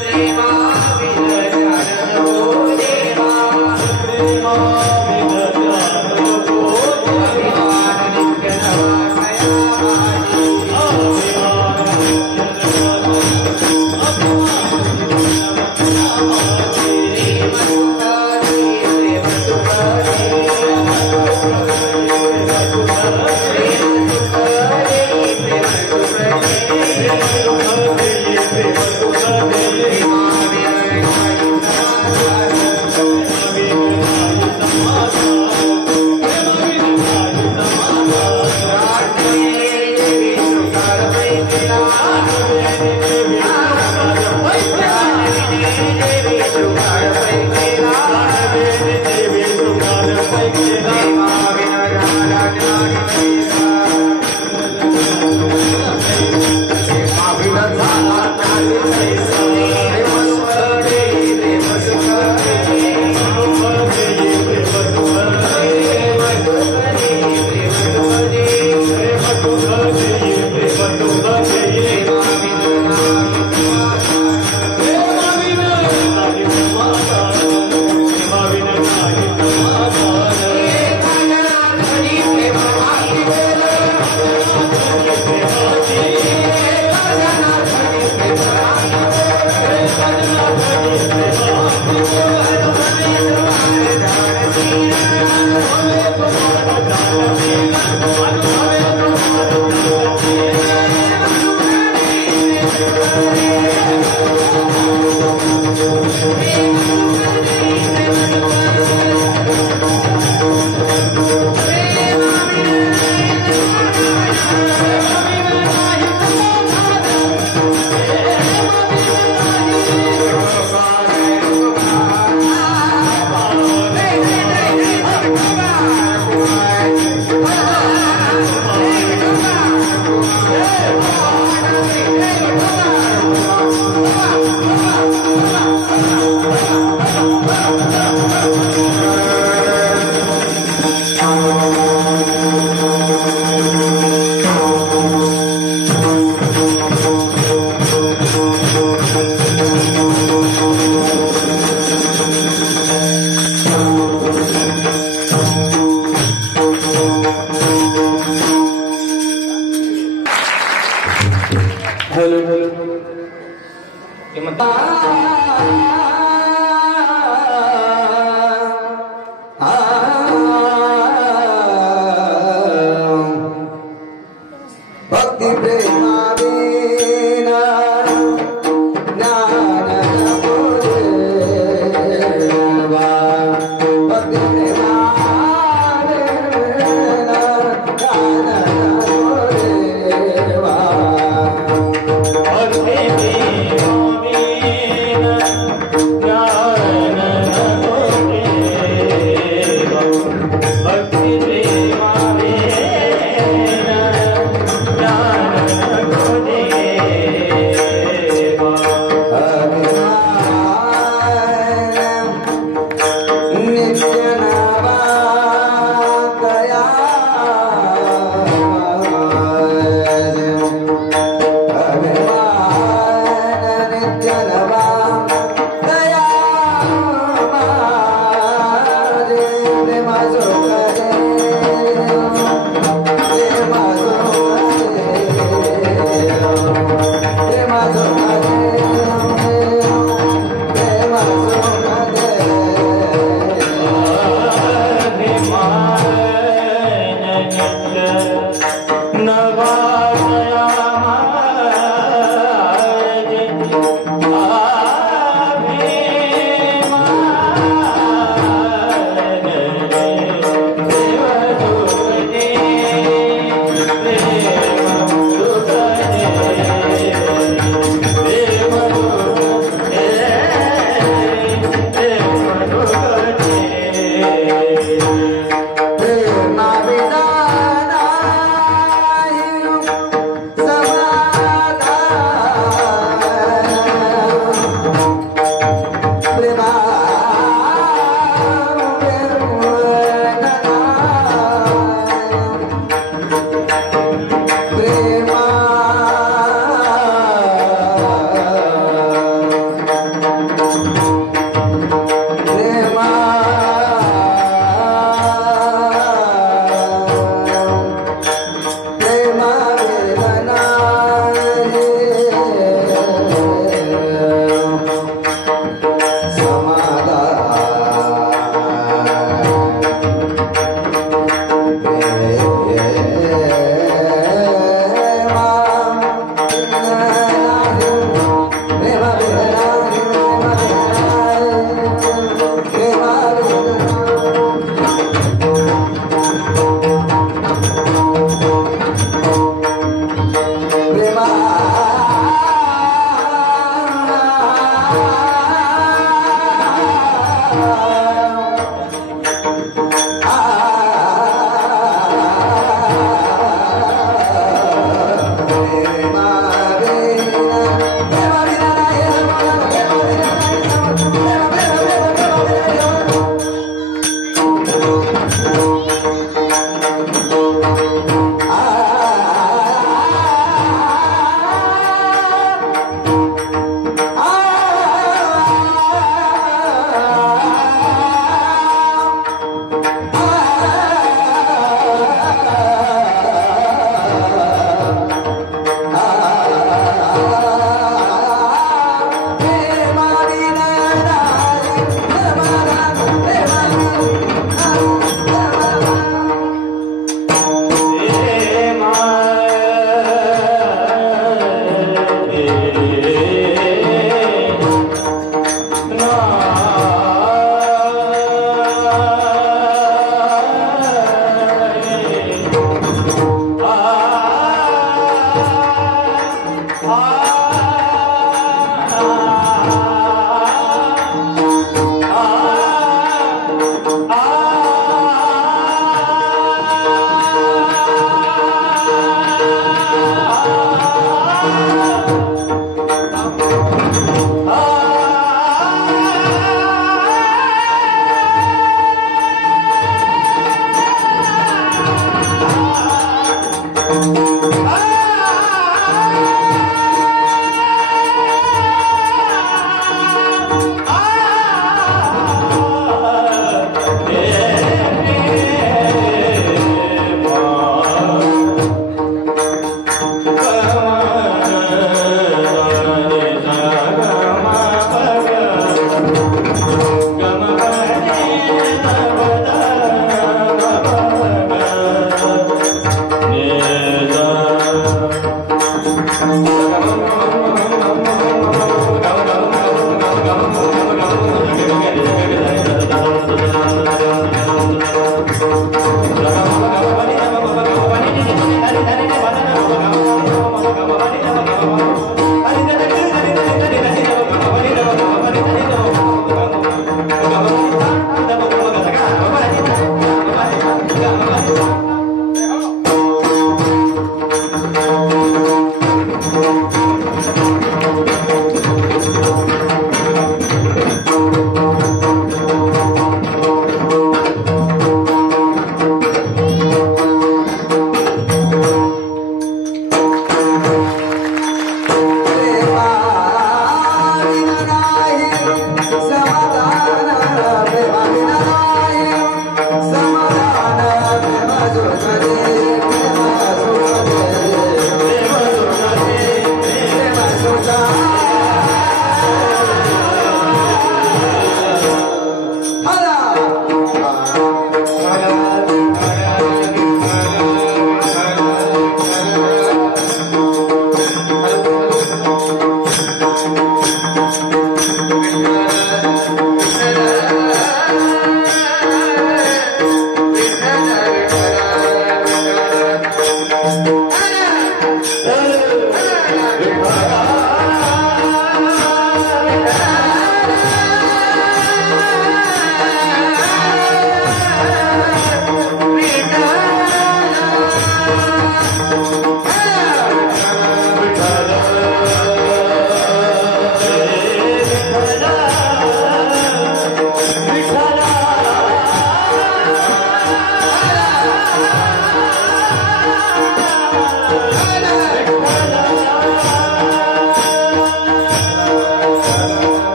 देवा भक्ति प्रेमा बिना भक्ति प्रेमा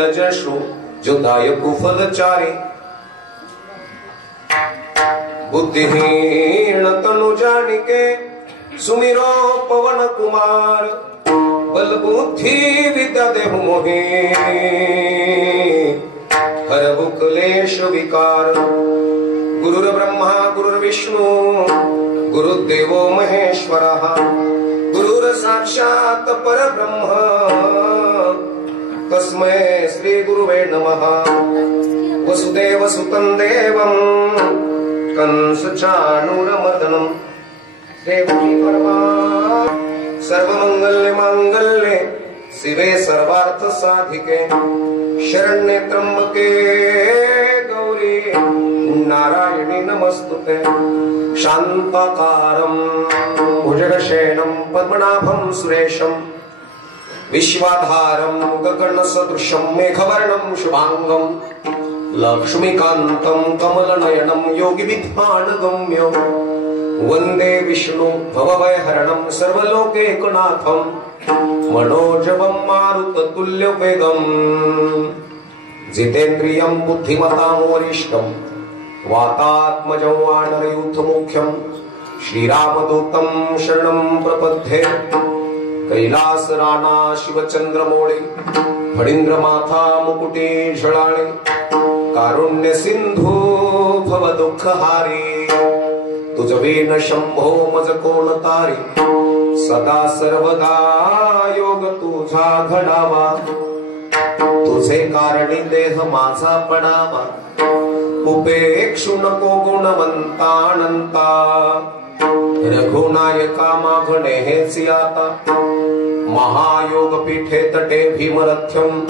जलज श्रु जुदाय कुफलचारी बुद्धिहीन तनु जानिके सुमिरो पवन कुमार बल बुद्धि विद्या देहु मोहि हरहु क्लेश विकार गुरुर ब्रह्मा गुरुर्विष्णु गुरुदेवो महेश्वरः गुरुर साक्षात् परब्रह्म तस्मै श्री गुरुवे नमः वसुदेव सुतं देवं कंस चाणूरमर्दनं देवकी परमा सर्वमंगल्य मांगल्ये शिवे सर्वार्थ साधिके शरण्ये त्र्यंबके गौरी नारायणी नमस्तुते शांताकारं भुजगशयनं पद्मनाभं सुरेशं विश्वाधारं गगनसदृशं मेघवर्णं शुभांगं लक्ष्मीकान्तं कमलनयनं योगिविद्वानगम्यं वंदे विष्णु भवभयहरणं सर्वलोकैकनाथं मनोजवं मारुततुल्यवेगं जितेन्द्रियं बुद्धिमतां वरिष्ठं वातात्मजं वानरयूथमुख्यं श्रीरामदूतं शरणं प्रपद्ये कैलास राणा शिवचंद्रमौळी फणींद्रमाथा मुकुटे झळाळे कारुण्य सिंधू भव दुःखहारी तुझवेन शंभो मज कोण तारी सदा सर्वदा योग तुझा घडावा तुझे कारणी देह माझा पडावा उपेक्षु नको गुणवंतानंता रघुनायका मागणे हेच आता महायोग पीठे तटे भीमरथ्यम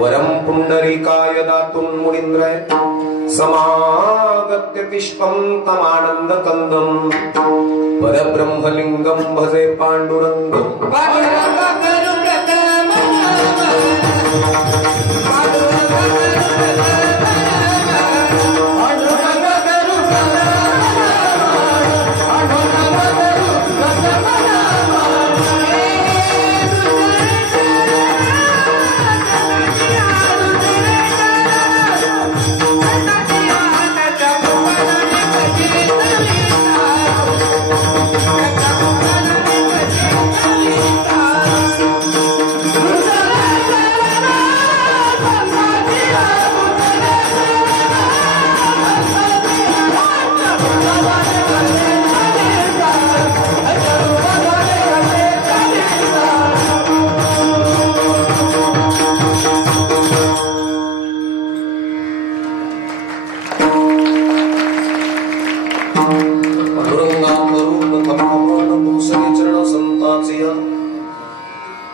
वरम पुंडरीकाय दातुं मुनीन्द्रय समागत्य तिष्ठं तमानंद कंदं परब्रह्मलिंगं भजे पांडुरंगं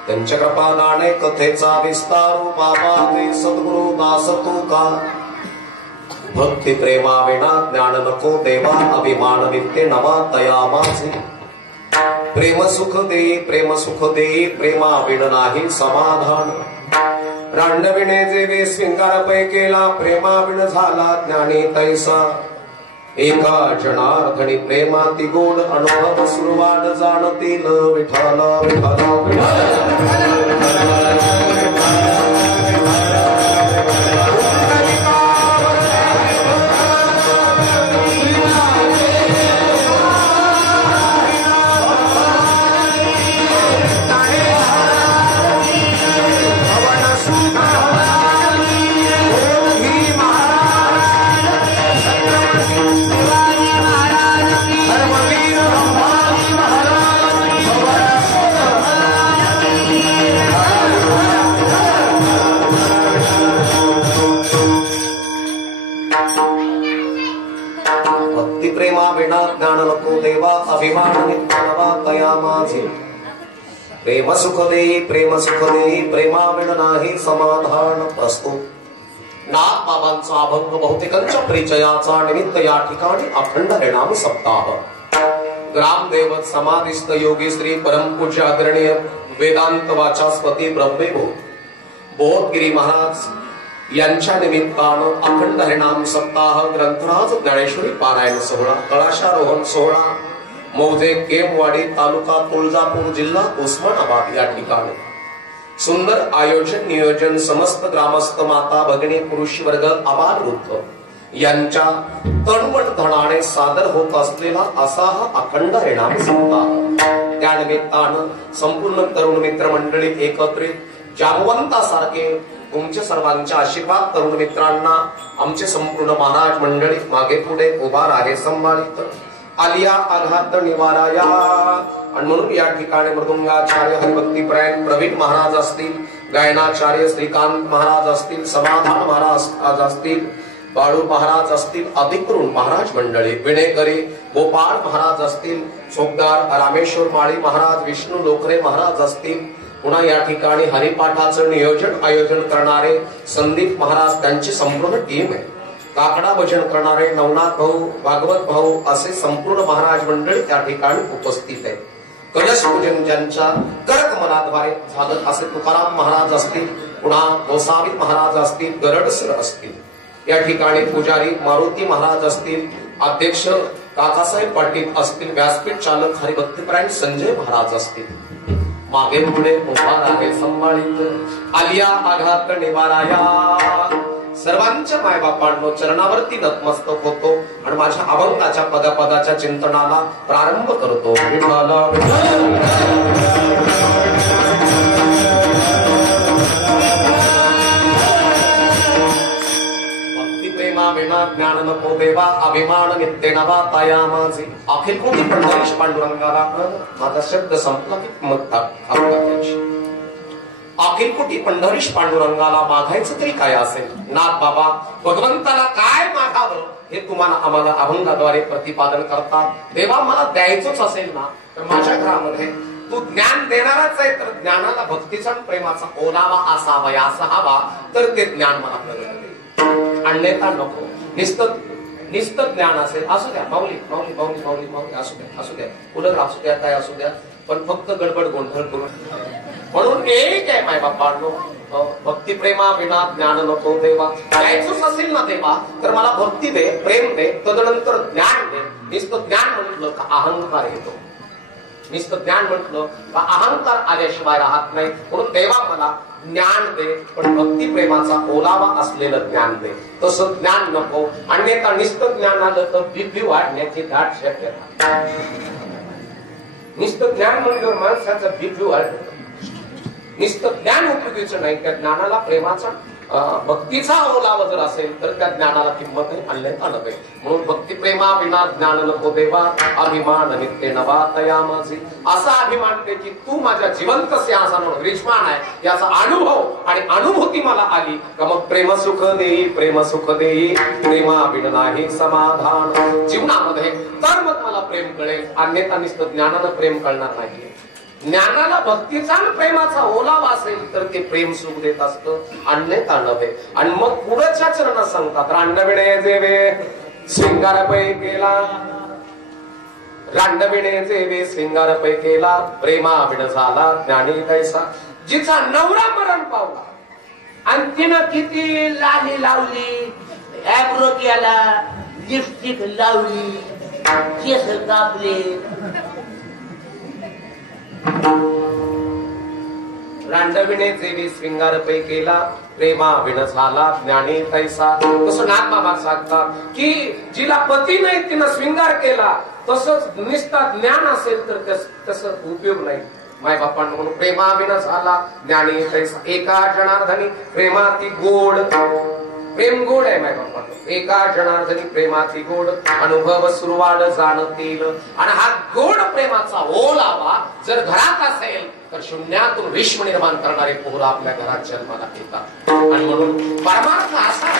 त्यांच्या कृपादाने कथेचा विस्तार बाबा ते सद्गुरु दास तू का भक्ती प्रेमा विना ज्ञान नको देवा अभिमान वित्ते नवा तया माझे प्रेम सुख देई प्रेमा विण नाही समाधान रांडविणे जेवे श्रृंगार पै केला प्रेमा विण झाला ज्ञानी तैसा एका जनार्दनी प्रेमाती गोड अनुभव सुरवाड जाणतील विठ्ठल ज्ञान नको देवा अभिमान नित्यावा तया माझे प्रेम सुख देई प्रेमा विण नाही समाधान प्रस्तुत नाथ बाबांचा अभंग बहुतेकांच्या परिचयाचा निमित्त या ठिकाणी अखंड हरिनाम सप्ताह ग्रामदेवत समाधिस्थ योगी श्री परमपूज्य आदरणीय वेदांत वाचास्पती ब्रह्मेभू बोधगिरी महाराज यांच्या निमित्तानं अखंड हरिनाम सप्ताह ग्रंथराज ज्ञानेश्वरी पारायण सोहळा कळाशारोहण सोहळा मौजे केमवाडी तालुका तुळजापूर जिल्हा उस्मानाबाद या ठिकाणी सुंदर आयोजन नियोजन समस्त ग्रामस्थ माता भगिनी पुरुष वर्ग आबाल वृद्ध यांच्या तळमळ धनाने सादर होत असलेला असा हा अखंड रेणाम सप्ताह त्यानिमित्तानं संपूर्ण तरुण मित्र मंडळी एकत्रित जागवंतासारखे तुमच्या सर्वांच्या आशीर्वाद तरुण मित्रांना आमचे संपूर्ण महाराज मंडळी मागे पुढे उभा आहे संभाळित आलिया आघात निवाराया आणि म्हणून या ठिकाणी मृदुंगाचार्य हरिभक्तीपरायण प्रवीण महाराज असतील गायनाचार्य श्रीकांत महाराज असतील समाधान महाराज असतील बाळू महाराज असतील अधिकृत महाराज मंडळी विणेकरी गोपाळ महाराज असतील चोपदार रामेश्वर माळी महाराज विष्णू लोकरे महाराज असतील पुन्हा या ठिकाणी हरिपाठाचं नियोजन आयोजन करणारे संदीप महाराज त्यांची संपूर्ण टीम आहे काकडा भजन करणारे नवनाथ भाऊ भागवत भाऊ असे संपूर्ण महाराज मंडळी त्या ठिकाणी उपस्थित आहे कलश पूजन ज्यांच्या कडक मनाद्वारे झालं असे तुकाराम महाराज असतील पुन्हा गोसावी महाराज असतील गरडसर असतील या ठिकाणी पुजारी मारुती महाराज असतील अध्यक्ष काकासाहेब पाटील असतील व्यासपीठ चालक हरिभक्तीपरायण संजय महाराज असतील मागे पुढे उभा आहे संभाळीत आलिया आघात निवाराया सर्वांच्या मायबापांनो चरणावरती नतमस्तक होतो आणि माझ्या अभंगाच्या पदाच्या चिंतनाला प्रारंभ करतो भक्तिप्रेमा विना ज्ञान नको देवा अभिमान नित्य नवा ताया माझे अखिल कोटी पंढरीश पांडुरंगाला माझा शब्द संपला की मग अखिल कोटी पंढरीश पांडुरंगाला मागायचं तरी काय असेल नाथ बाबा भगवंताला काय मागावं हे तुम्हाला आम्हाला अभंगाद्वारे प्रतिपादन करतात देवा मला द्यायचंच असेल ना तर माझ्या घरामध्ये तू ज्ञान देणाराच आहे तर ज्ञानाला भक्तीचा प्रेमाचा ओलावा असावा याचा हवा तर ते ज्ञान मला प्रगट आणलेता नको निस्त ज्ञान असेल असू द्या माऊली माऊली माऊली माऊली माऊली असू द्या उलट असू द्या काय असू द्या पण फक्त गडबड गोंधळ करून म्हणून एक आहे माय बापांनो भक्तिप्रेमा विना ज्ञान नको देवा द्यायचंच असेल ना देवा तर मला भक्ती दे प्रेम दे तदनंतर ज्ञान दे नुसतं ज्ञान म्हटलं का अहंकार येतो नुसतं ज्ञान म्हटलं का अहंकार आल्याशिवाय राहत नाही म्हणून देवा मला ज्ञान दे पण भक्तिप्रेमाचा ओलावा असलेलं ज्ञान दे तसं ज्ञान नको अन्यथा नुसतं ज्ञान आलं तर बीपी वाढण्याची दाट शक्यता नुसतं ज्ञान म्हणल्यावर माणसाचा बीपी वाढतो नुसतं ज्ञान उपयोगीचं नाही त्या ज्ञानाला प्रेमाचा भक्तीचा ओलावा जर असेल तर त्या ज्ञानाला किंमत आणण्यात आलं पाहिजे म्हणून भक्तिप्रेमा विना ज्ञान नको देवा अभिमान नित्य नवा तया माझे असा अभिमान दे की तू माझ्या जिवंत सिंहासनावर विराजमान आहे याचा अनुभव आणि अनुभूती मला आली का मग प्रेमसुख देई प्रेमा विण नाही समाधान जीवनामध्ये तर मग मला प्रेम कळेल अन्यथा नुसतं ज्ञानानं प्रेम कळणार नाही ज्ञानाला भक्तीचा प्रेमाचा ओलावा असेल तर ते प्रेम सुख देत असतं अन्यथा नव्हे आणि मग पुढच्या चरणात सांगतात रांडविणे जेवे श्रृंगारपै केला रांडविणे जेवे श्रृंगारपै केला प्रेमा विण झाला ज्ञानी कैसा जिचा नवरा मरण पावला आणि तिनं किती लाली लावली ऍब्रो केला लिपस्टिक लावली केस कापले रांडविणे जेवी श्रृंगारपै केला प्रेमा विण झाला ज्ञानी तैसा तसं नाथ बाबा सांगतात की जिला पती नाही तिनं श्रृंगार केला तसंच निष्ठा ज्ञान असेल तर तसं उपयोग नाही माय बापांना म्हणून प्रेमा विण झाला ज्ञानी तैसा एका जनार्दनी प्रेमाती गोड प्रेम गोड आहे माय बापांना एका जनार्दनी प्रेमाती गोड अनुभव सुरवाड जाणतील आणि हा गोड प्रेमाचा ओलावा जर घरात असेल तर शून्यातून विश्व निर्माण करणारे पोरं आपल्या घरात जन्माला येतात आणि म्हणून परमार्थ असा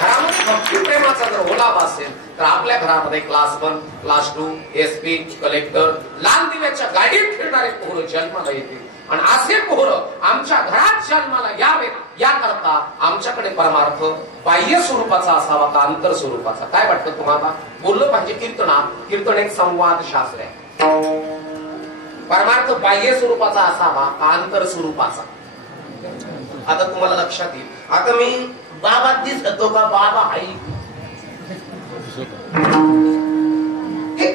घरामध्ये भक्ती प्रेमाचा जर ओलावा असेल तर आपल्या घरामध्ये क्लास 1 क्लास 2 एसपी कलेक्टर लाल दिव्याच्या गाडीत फिरणारे पोरं जन्माला येतील आणि असे पोरं आमच्या घरात जन्माला यावेत याकरता आमच्याकडे परमार्थ बाह्य स्वरूपाचा असावा का अंतर स्वरूपाचा काय वाटतं तुम्हाला बोललं पाहिजे कीर्तन एक संवाद शास्त्र आहे परमार्थ बाह्य स्वरूपाचा असावा का अंतर स्वरूपाचा आता तुम्हाला लक्षात येईल आता मी बाबा दिसतो का बाबा आई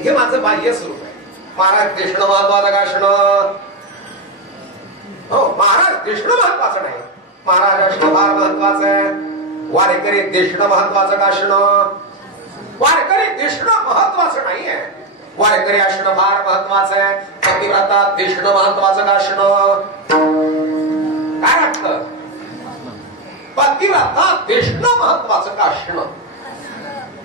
हे माझं बाह्य स्वरूप आहे महाराज कृष्ण वादवाद गाषण हो महाराज दिसणं महत्वाचं नाही, महाराज असणं फार महत्वाचं आहे. वारकरी दिसणं महत्वाचं का असणं? वारकरी दिसणं महत्वाचं नाहीये, वारकरी असणं फार महत्वाचं आहे. पतिव्रता दिसणं महत्वाचं का असणं? काय वाटतं? पतिव्रता दिसणं महत्वाचं का असणं?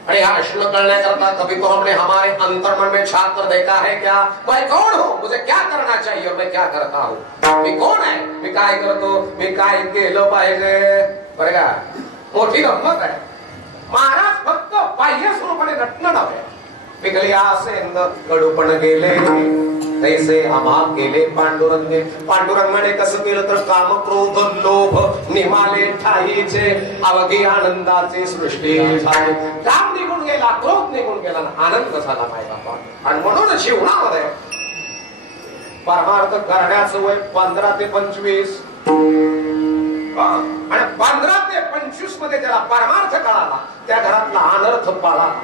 अरे यहाँ असणं करण्याकरता कभी तो हमने हमारे अंतर्मन में छाप कर देखा है क्या? मैं कौन हूँ, मुझे क्या करना चाहिए और मैं क्या करता हूँ? मी कोण आहे, मी काय करतो, मी काय केलं पाहिजे? बरं का, मोठी गंमत आहे. महाराज फक्त बाह्य स्वरूपाने नटणं नव्हे. पिकली आसेंद कडूपण गेले तैसे अभाव गेले पांडुरंगे. पांडुरंगाने कसं केलं तर काम क्रोध लोभ निमाले ठाईचे अवघी आनंदाचे सृष्टी झाले. काम निघून गेला, क्रोध निघून गेला, आनंद झाला माय बापा. आणि म्हणून जीवनामध्ये परमार्थ करण्याचं वय 15 ते 25 आणि 15 ते 25 मध्ये त्याला परमार्थ कळाला, त्या घरातला अनर्थ पाळाला.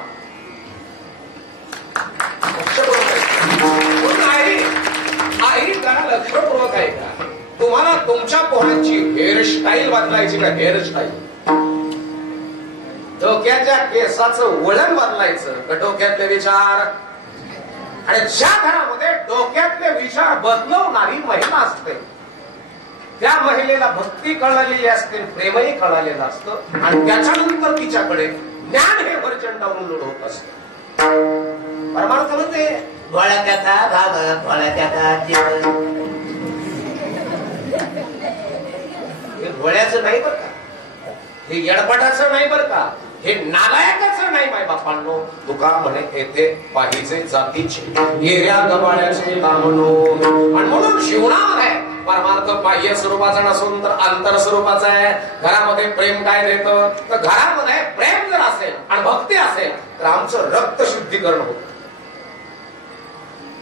आई जरा लक्षपूर्वक आहे का, तुम्हाला तुमच्या पोरांची हेअरस्टाईल बदलायची का? हेअरस्टाईल डोक्याच्या केसाचं वळण बदलायचं का डोक्यातले विचार? आणि ज्या घरामध्ये डोक्यातले विचार बदलवणारी महिला असते त्या महिलेला भक्ती कळालेली असते, प्रेमही कळालेलं असतं, आणि त्याच्यानंतर तिच्याकडे ज्ञान हे प्रचंड उल्लूढ होत असतं. परमार्थ म्हणते गोळ्या त्याचा भाग गोळ्या त्याचा जीवन. हे घोड्याचं नाही बरं का, हे येडपटाचं नाही बरं का, हे नालायकाचं नाही माय बापांनो. तुका म्हणे येथे पाहिजे जातीचे येऱ्या गबाळ्याचे दामनो. आणि म्हणून जीवनामध्ये परमार्थ बाह्य स्वरूपाचा नसून तर अंतर स्वरूपाचा आहे. घरामध्ये प्रेम काय देतं तर घरामध्ये प्रेम जर असेल आणि भक्ती असेल तर आमचं रक्त शुद्धीकरण होतं.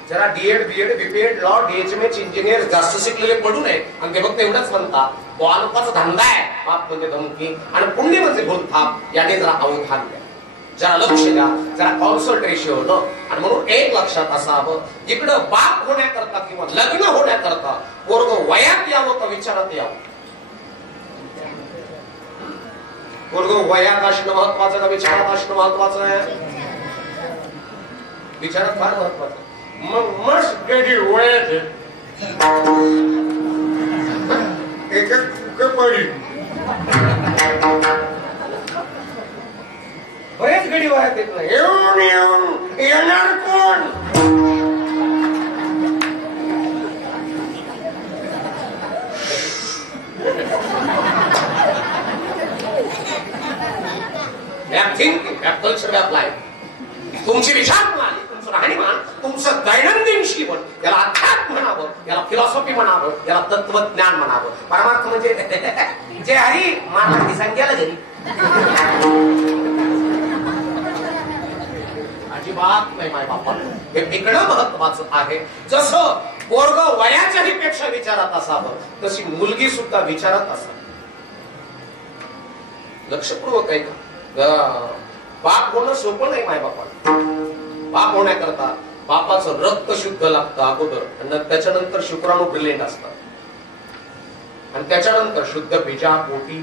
जरा DEd BEd BPEd law DHMH engineer जास्त शिकलेले पडू नये आणि ते फक्त एवढंच म्हणतात बालकाचा धंदा आहे, पाप म्हणजे धमकी आणि पुण्य म्हणजे भूलथाप. याने जरा अवधान द्या, जरा लक्ष द्या, जरा कॉन्सन्ट्रेशन होणं. आणि म्हणून एक लक्षात असावं, इकडं बाप होण्याकरता किंवा लग्न होण्याकरता पोरगं वयात यावं का विचारात यावं? पोरगं वयात असणं महत्वाचं का विचारात असणं महत्वाचं आहे? विचारात फार महत्वाचं. मग मस्त कधी वयात बरेच गडी वयात येत नाही. येऊन येऊन येणार कोण? तुमची विचार प्रणाली, तुमचं राहणीमान, तुमचं दैनंदिन जीवन, याला अध्यात्म म्हणावं, याला फिलॉसॉफी म्हणावं, याला तत्वज्ञान म्हणावं. परमार्थ म्हणजे जे हरी मला संख्याला घरी अजिबात नाही माय बापा. हे टिकणं महत्वाचं आहे. जसं पोरग वयाच्याही पेक्षा विचारात असावं तशी मुलगी सुद्धा विचारात असावी. लक्षपूर्वक आहे का? बाप होणं सोपं नाही माय बापा. बाप होण्याकरता बापाचं रक्त शुद्ध लागतं अगोदर, आणि त्याच्यानंतर शुक्राणू ब्रिलियंट असतात, आणि त्याच्यानंतर शुद्ध बीजा पोटी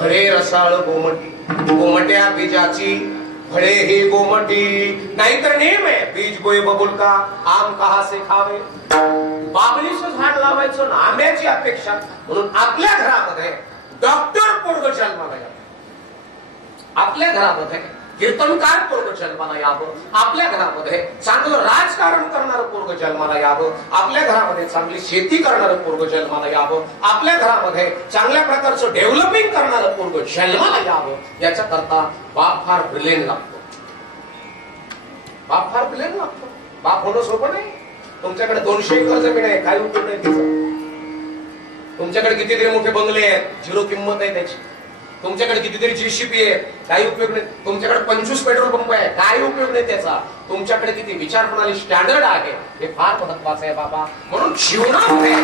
फळे रसाळ गोमटी. गोमट्या बीजाची फळे ही गोमटी. नाहीतर नेम आहे बीज गोय बबुल का आम कहा से खावे. बाबलीचं झाड लावायचं ना आंब्याची अपेक्षा. म्हणून आपल्या घरामध्ये डॉक्टर पोरग जन्माला यावं, आपल्या घरामध्ये कीर्तनकार पोरग जन्माला यावं, आपल्या घरामध्ये चांगलं राजकारण करणारं पोरग जन्माला यावं, आपल्या घरामध्ये चांगली शेती करणारं पोरग जन्माला यावं, आपल्या घरामध्ये चांगल्या प्रकारचं डेव्हलपिंग करणारं पोरग जन्माला यावं. याच्या करता बाप फार ब्रिलियंट लागतो. बाप फार ब्रिलियंट लागतो. बाप होणं सोपं नाही. तुमच्याकडे 200 एकर जमीन आहे, काय उपयोग नाही तिचा. तुमच्याकडे कितीतरी मोठे बंगले आहेत, झिरो किंमत आहे त्याची. तुमच्याकडे कितीतरी जीसीपी आहे, काही उपयोग नाही. तुमच्याकडे 25 पेट्रोल पंप आहे, काही उपयोग नाही त्याचा. तुमच्याकडे किती विचार प्रणाली स्टँडर्ड आहे, हे फार महत्वाचं आहे बाबा. म्हणून जीवनामध्ये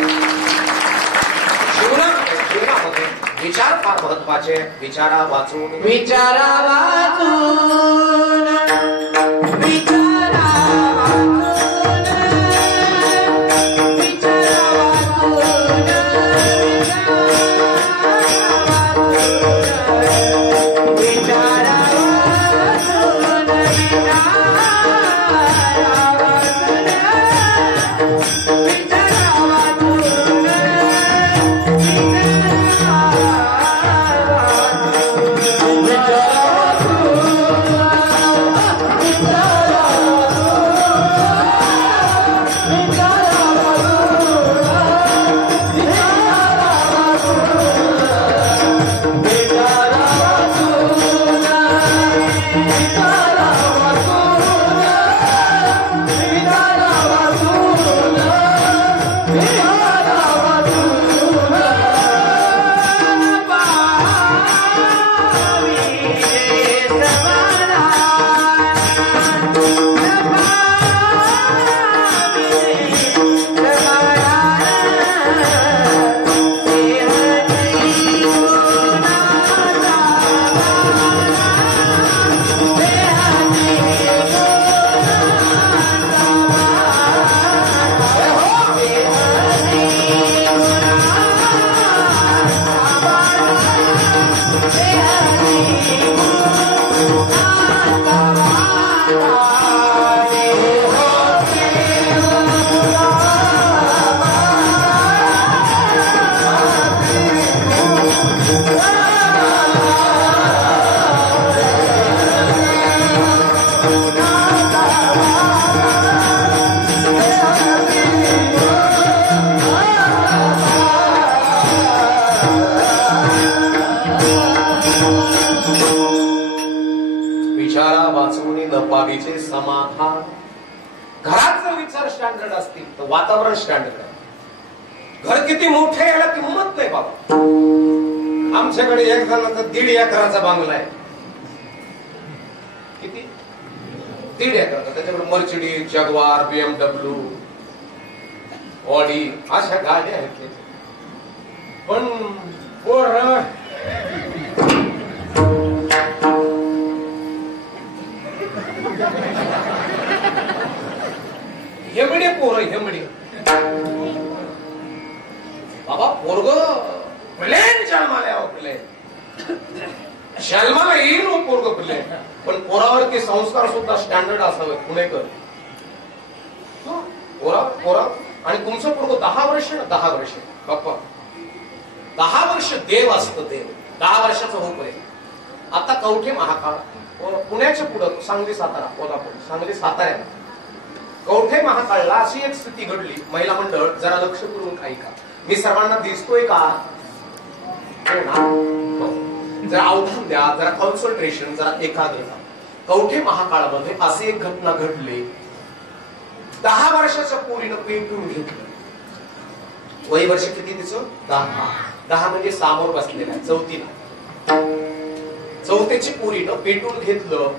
विचार फार महत्वाचे. विचारा वाचून विचारा वाचून विचारा वाचून विचारा वाचून बाबीचे समाधान. घरात जर विचार स्टँडर्ड असतील तर वातावरण स्टँडर्ड आहे. घर किती मोठे याला किंमत नाही बाबा. आमच्याकडे एक जणाचा 1.5 एकराचा बांगला आहे. किती? 1.5 एकराचा. त्याच्याकडे मर्सिडीज, जगवार, BMW, ऑडी अशा गाड्या आहेत. पण हेमडे पोर हेमडे बाबा. पोरग प्लेन जन्माला प्लेन जन्माला येईल पोरग प्लेन. पण पोरावरती संस्कार सुद्धा स्टँडर्ड असावे. पुणेकर पोरा आणि तुमचं पोरग 10 वर्ष ना 10 वर्ष बाप्पा 10 वर्ष देव असतं. देव 10 वर्षाचं होईपर्यंत. आता कवठे महाकाळ पुण्याच्या पुढं सांगली सातारा कोल्हापूर सांगली साताऱ्याला कवठे महाकाळला अशी एक स्थिती घडली. महिला मंडळ जरा लक्षपूर्वक ऐका. मी सर्वांना दिसतोय का? जरा अवधान द्या, जरा कॉन्सन्ट्रेशन, जरा एकाग्रता. कवठे महाकाळामध्ये अशी एक घटना घडली. 10 वर्षाच्या पोरीनं पेटून घेतलं. वय वर्ष किती तिचं? 10 म्हणजे समोर बसलेला चौथीला. चौथीची पोरीनं पेटून घेतलं.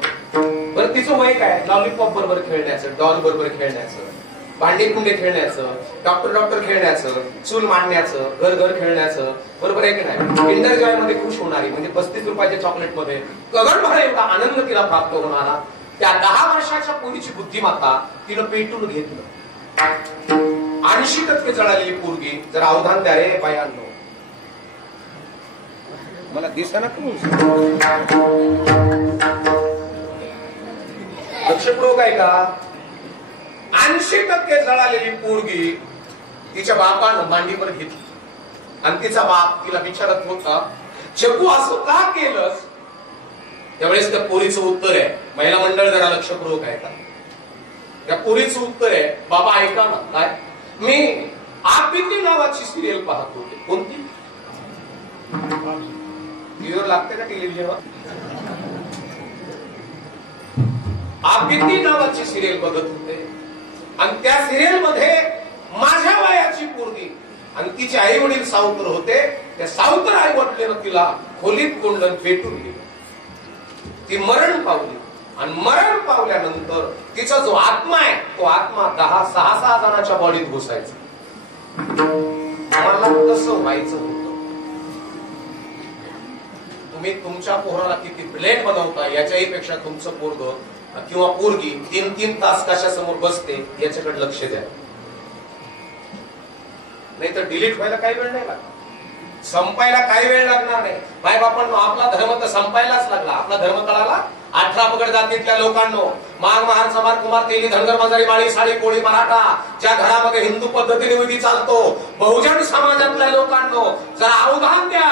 बरं तिचं वय काय? लॉलीपॉप बरोबर खेळण्याचं, डॉल बरोबर खेळण्याचं, भांडी कुंडे खेळण्याचं, डॉक्टर खेळण्याचं, चूल मांडण्याचं, घर खेळण्याचं. बरोबर आहे की नाही? किंडर जॉय मध्ये खुश होणारी म्हणजे 35 रुपयाच्या चॉकलेट मध्ये गगनभर एवढा आनंद तिला प्राप्त होणारा त्या 10 वर्षाच्या पोरीची बुद्धिमत्ता तिनं पेटून घेतलं. 80% जळालेली पोरगी. जरा अवधान द्या रे बायांनो. मला दिसेना लक्षपूर्वक आहे का? 80% जळालेली पोरगी तिच्या बापानं मांडीवर घेतली. आणि तिचा बाप तिला विचारत होता, चकू असं का केलंस? त्यावेळेस त्या पोरीचं उत्तर आहे, महिला मंडळ जरा लक्षपूर्वक आहे का? त्या पोरीचं उत्तर आहे, बाबा ऐका ना. काय? मी आपबिती नावाची सिरियल पाहत होते. कोणती? टीव्हीवर लागते का टेलिव्हिजनवर? आपबिती नावाची सिरियल बघत होते. आणि त्या सिरियल मध्ये माझ्या वयाची पोरगी आणि तिचे आई वडील सावत्र होते. त्या सावत्र आई वडिलांनी तिला खोलीत कोंडून पेटून गेली. ती मरण पावली. आणि मरण पावल्यानंतर तिचा जो आत्मा आहे तो आत्मा 6 जणांच्या बॉडीत घुसायचा. मला कसं व्हायचं होतं? तुम्ही तुमच्या पोराला किती ब्लेड बनवता याच्याही पेक्षा तुमचं पोरग किंवा पोरगी 3 तास कशासमोर बसते याच्याकडे लक्ष द्या. नाही तर डिलीट व्हायला काही वेळ नाही लागला. संपायला काही वेळ लागणार नाही. माय बापांनो, आपला धर्म तर संपायलाच लागला. आपला धर्म कळाला. 18 पगड जातीतल्या लोकांनो, माग महार समार कुमार तेली धनगर मांजारी माळी साडी कोळी मराठा ज्या घरामध्ये हिंदू पद्धतीने विधी चालतो, बहुजन समाजातल्या लोकांनो जरा अवधान द्या.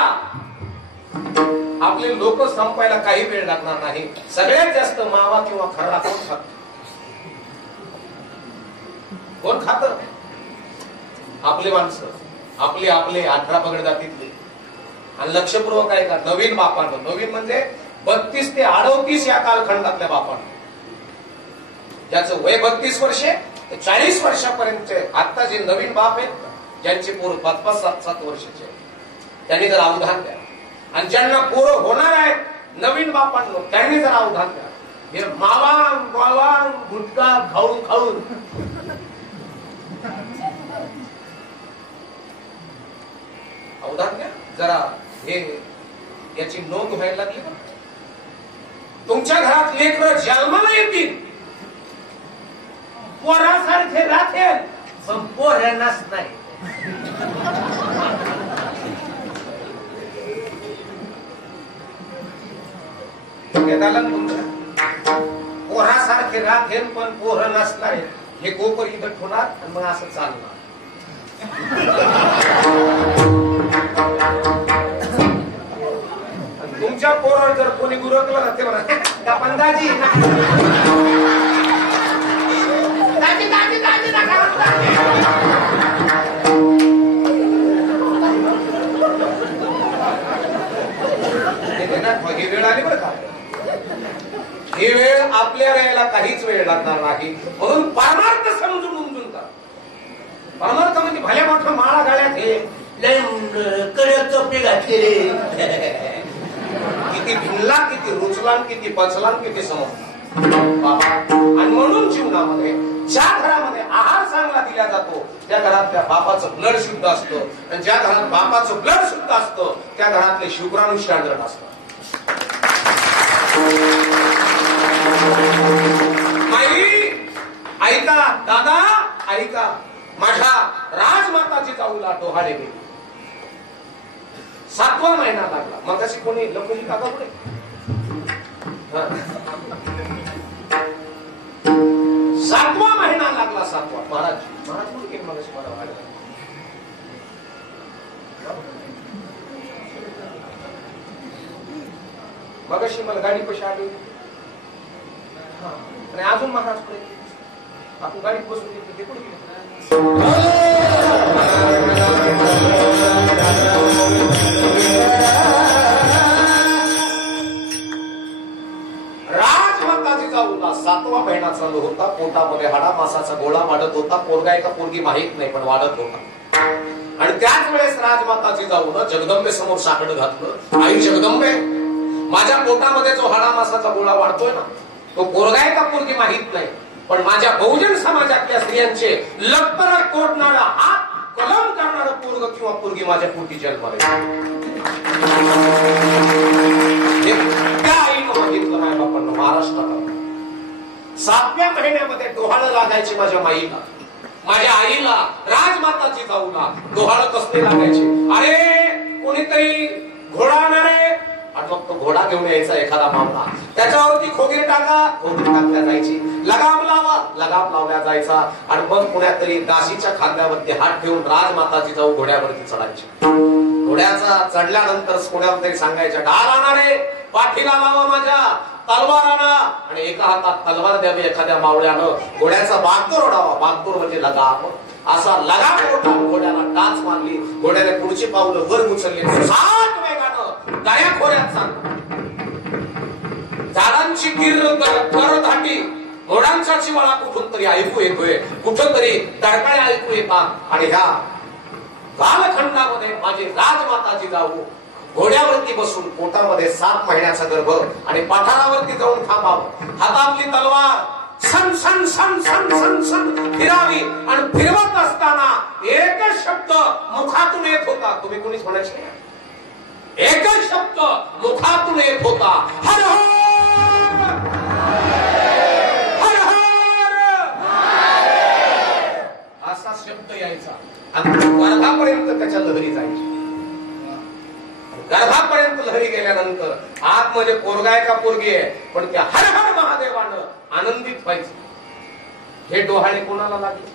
आपले लोक संपायला काही वेळ लागणार नाही. सगळ्यात जास्त मावा किंवा खर्रा कोण खात? कोण खात? आपले माणसं, आपले 18 पगड जातीतले. आणि लक्षपूर्वक आहे का? नवीन बापानं, नवीन म्हणजे 32 ते 38 या कालखंडातल्या बापानं, ज्याचं वय 32 वर्षे ते 40 वर्षापर्यंत आता जे नवीन बाप आहेत, ज्यांचे पोर 5-5, 7-7 वर्षाचे, त्यांनी जर अवधान द्या. आणि ज्यांना पोरं होणार आहेत नवीन बापांनो, त्यांनी जर अवधान द्या. हे मावा गुटखा खाऊन अवधान द्या जरा. हे याची नोंद व्हायला लागली ना. तुमच्या घरात लेकरं जन्माला येतील, पोरासारखे राहतील, पण पोरांनाच नाही. पोरासारखे राहतील पण पोरं नसणार. हे गोपर इथं ठेवणार आणि मग असं चालणार. तुमच्या पोरावर जर कोणी गुरकलं ना ते म्हणा पंदाजी ही वेळ आली बरं का? ही वेळ आपल्या तयार यायला काहीच वेळ लागणार नाही. म्हणून परमार्थ समजून उमजून कर. परमार्थ म्हणजे भल्या मोठ्या माळा गाड्यात हे कडक कपडे घातलेले किती भिनला, किती रुचला, किती पचला, किती समजला बाबा. आणि म्हणून जीवनामध्ये ज्या घरामध्ये आहार चांगला दिला जातो त्या घरातल्या बापाचं ब्लड शुद्ध असतं, आणि ज्या घरात बापाचं ब्लड शुद्ध असतं त्या घरातले शुक्राणू स्टँडर्ड असतात. ऐका दादा, ऐका, माझ्या राजमाताची जाऊला डोहाळे गेली. 7वा महिना लागला. मग अशी कोणी लपवली काका पुढे 7वा महिना लागला. 7वा महाराज कुठे गेले मग अशी मला वाढला. मग अशी मला गाडी कशी आली आणि अजून महाराज पुढे आपण गाडीत बसून घेतली ते कुठे गेले. राजमाताची जाऊला 7वा महिना चालू होता. पोटामध्ये हाडा मासाचा गोळा वाढत होता. पोरगा एका पोरगी माहित नाही पण वाढत होता. आणि त्याच वेळेस राजमाताची जाऊन जगदंबे समोर साकडं घातलं. आई जगदंबे, माझ्या पोटामध्ये जो हाडा मासाचा गोळा वाढतोय ना तो पोरगा एका पोरगी माहित नाही, पण माझ्या बहुजन समाजातल्या स्त्रियांचे लग्न तोडणारा हात कलम करणारं पोरग किंवा पोरगी माझ्या पोटी जन्माला. त्या आईनं बघितलं माझ्या बापांना महाराष्ट्रात 7व्या महिन्यामध्ये डोहाळं लागायचे माझ्या माईला, माझ्या आईला, राजमाताची जाऊला डोहाळं कसले लागायचे. अरे कोणीतरी घोडा आणणारे तो घोडा घेऊन यायचा एखादा मावळा, त्याच्यावरती खोगीर टाका, खोगीर टाकल्या जायची. लगाम लावा, लगाम लावल्या जायचा. आणि मग पुण्यात तरी दासीच्या खांद्यावरती हात ठेवून राजमाताची जाऊ घोड्यावरती चढायची. घोड्याचा चढल्यानंतर कोणाला सांगायच्या, ढाल आणणारे पाठीला लावा माझ्या, तलवार आणा. आणि एका हातात तलवार द्यावी एखाद्या मावळ्यानं, घोड्याचा बागदोर ओढावा. बागदोर म्हणजे लगाम. असा लगाम ओढला, घोड्याला टाच मारली, घोड्याने पुढची पावलं वर उचलली, 7 वेगानं दया खोऱ्यात चालला. झाडांची करधाटी, घोड्यांचा चिवाळा कुठून तरी ऐकू येतोय, कुठून तरी तडकाळ्या ऐकू येतात. आणि ह्या कालखंडामध्ये माझी राजमाताची जाऊ घोड्यावरती बसून पोटामध्ये 7 महिन्याचा गर्भ आणि पठारावरती जाऊन थांबावं. हातातली तलवार सन सन सन सन सन सन फिरावी. आणि फिरवत असताना एकच शब्द मुखातून येत होता. तुम्ही कोणीच म्हणायचे, एकच शब्द मुखातून येत होता, हर हर हर हर. असा शब्द यायचा आणि गर्भापर्यंत त्याच्या लहरी जायची. गर्भापर्यंत लहरी गेल्यानंतर आतमध्ये पोरगा आहे का पोरगी आहे, पण त्या हर हर महादेवानं आनंदित व्हायचं. हे डोहाळे कोणाला लागले,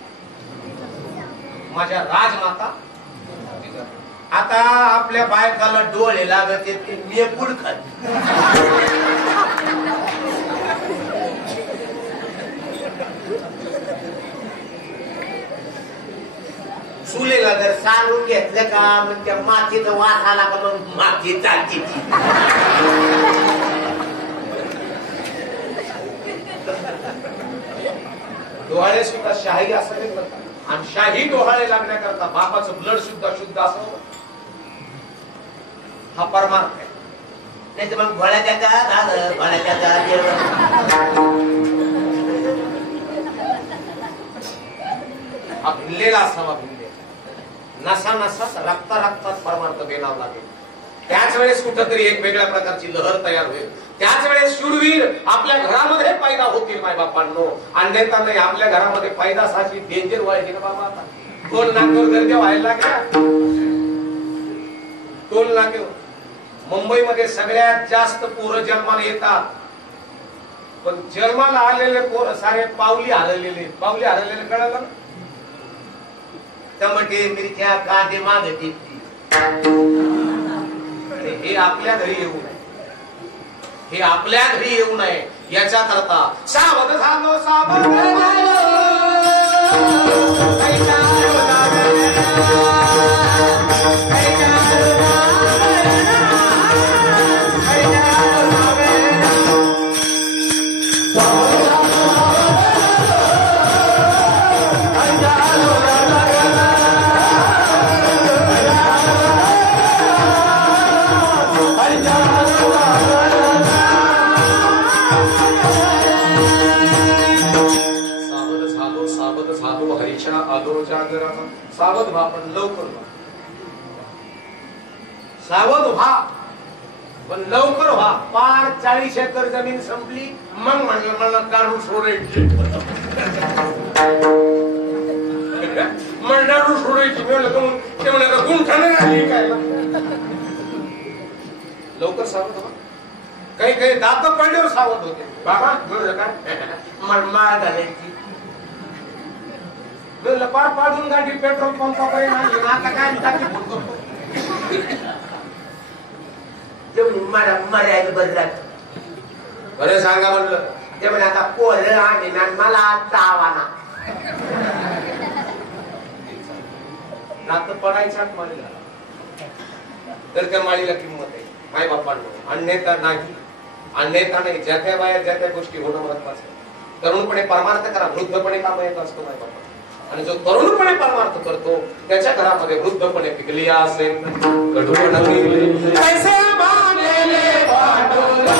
माझ्या राजमाता. आता आपल्या बायकाला डोळे लागत येते मेपूड खात. चुलेला जर सांगून घेतलं का मग त्या मातीचं वास आला का मग माती चालती. डोहाळे सुद्धा शाही असावे करतात. आणि शाही डोहाळे लागण्याकरता बापाचं ब्लड सुद्धा शुद्ध असावं. हा परमार्थ आहे. नाही तर मग घोड्याच्या झालं घोड्याच्या हा भिनलेला असावा. भिनले नसा नसात रक्ता रक्तात परमार्थ बेनाव लागेल. त्याच वेळेस कुठंतरी एक वेगळ्या प्रकारची लहर तयार होईल. त्याच वेळेस शूरवीर आपल्या घरामध्ये पैदा होतील. माय बापांनो, अन्यथा नाही आपल्या घरामध्ये पैदासाची डेंजर व्हायची ना बाबा. आता टोल नाक्यावर गर्दी व्हायला लागल्या. टोल नाक्यावर मुंबईमध्ये सगळ्यात जास्त पोरं जन्माला येतात, पण जन्माला आलेले पोरं सारे पावली हरलेले. पावली हरलेले कळलं ना. टमाटे मिरच्या कांदे मागती. हे आपल्या घरी येऊ नये, हे आपल्या घरी येऊ नये याच्या करता सावध झालो सावध झालो. सावध व्हा पण लवकर व्हा. सावध व्हा पण लवकर व्हा. पार 40 एकर जमीन संपली मग म्हणलं मला दारू सोडायची. मला दारू सोडायची म्हणलं ते म्हणाला गुंठाने राहिली काय. लवकर सावध व्हा. काही काही दात पडल्यावर सावध होते. बाबा म्हणलं काय मला माळ घालायची. म्हणलं पार पाडून गाडी पेट्रोल पंपाकडे नाही आता काय टाकी फोडतो. मर्यादा बदलत बरं सांगा म्हणलं. ते म्हणे आता पोर आणि मला चावाना नातं पडायच्या माळीला तर त्या माळीला किंमत आहे. माय बापांनो अन्यथा नाही. अन्यथा नाही. ज्या त्या बाया ज्या त्या गोष्टी होणं महत्वाचं आहे. तरुणपणे परमार्थ करा. वृद्धपणे काम येत असतो माय बापा. आणि जो तरुणपणे परमार्थ करतो त्याच्या घरामध्ये वृद्धपणे पिकली असेल पैसे मागलेले पाठवले.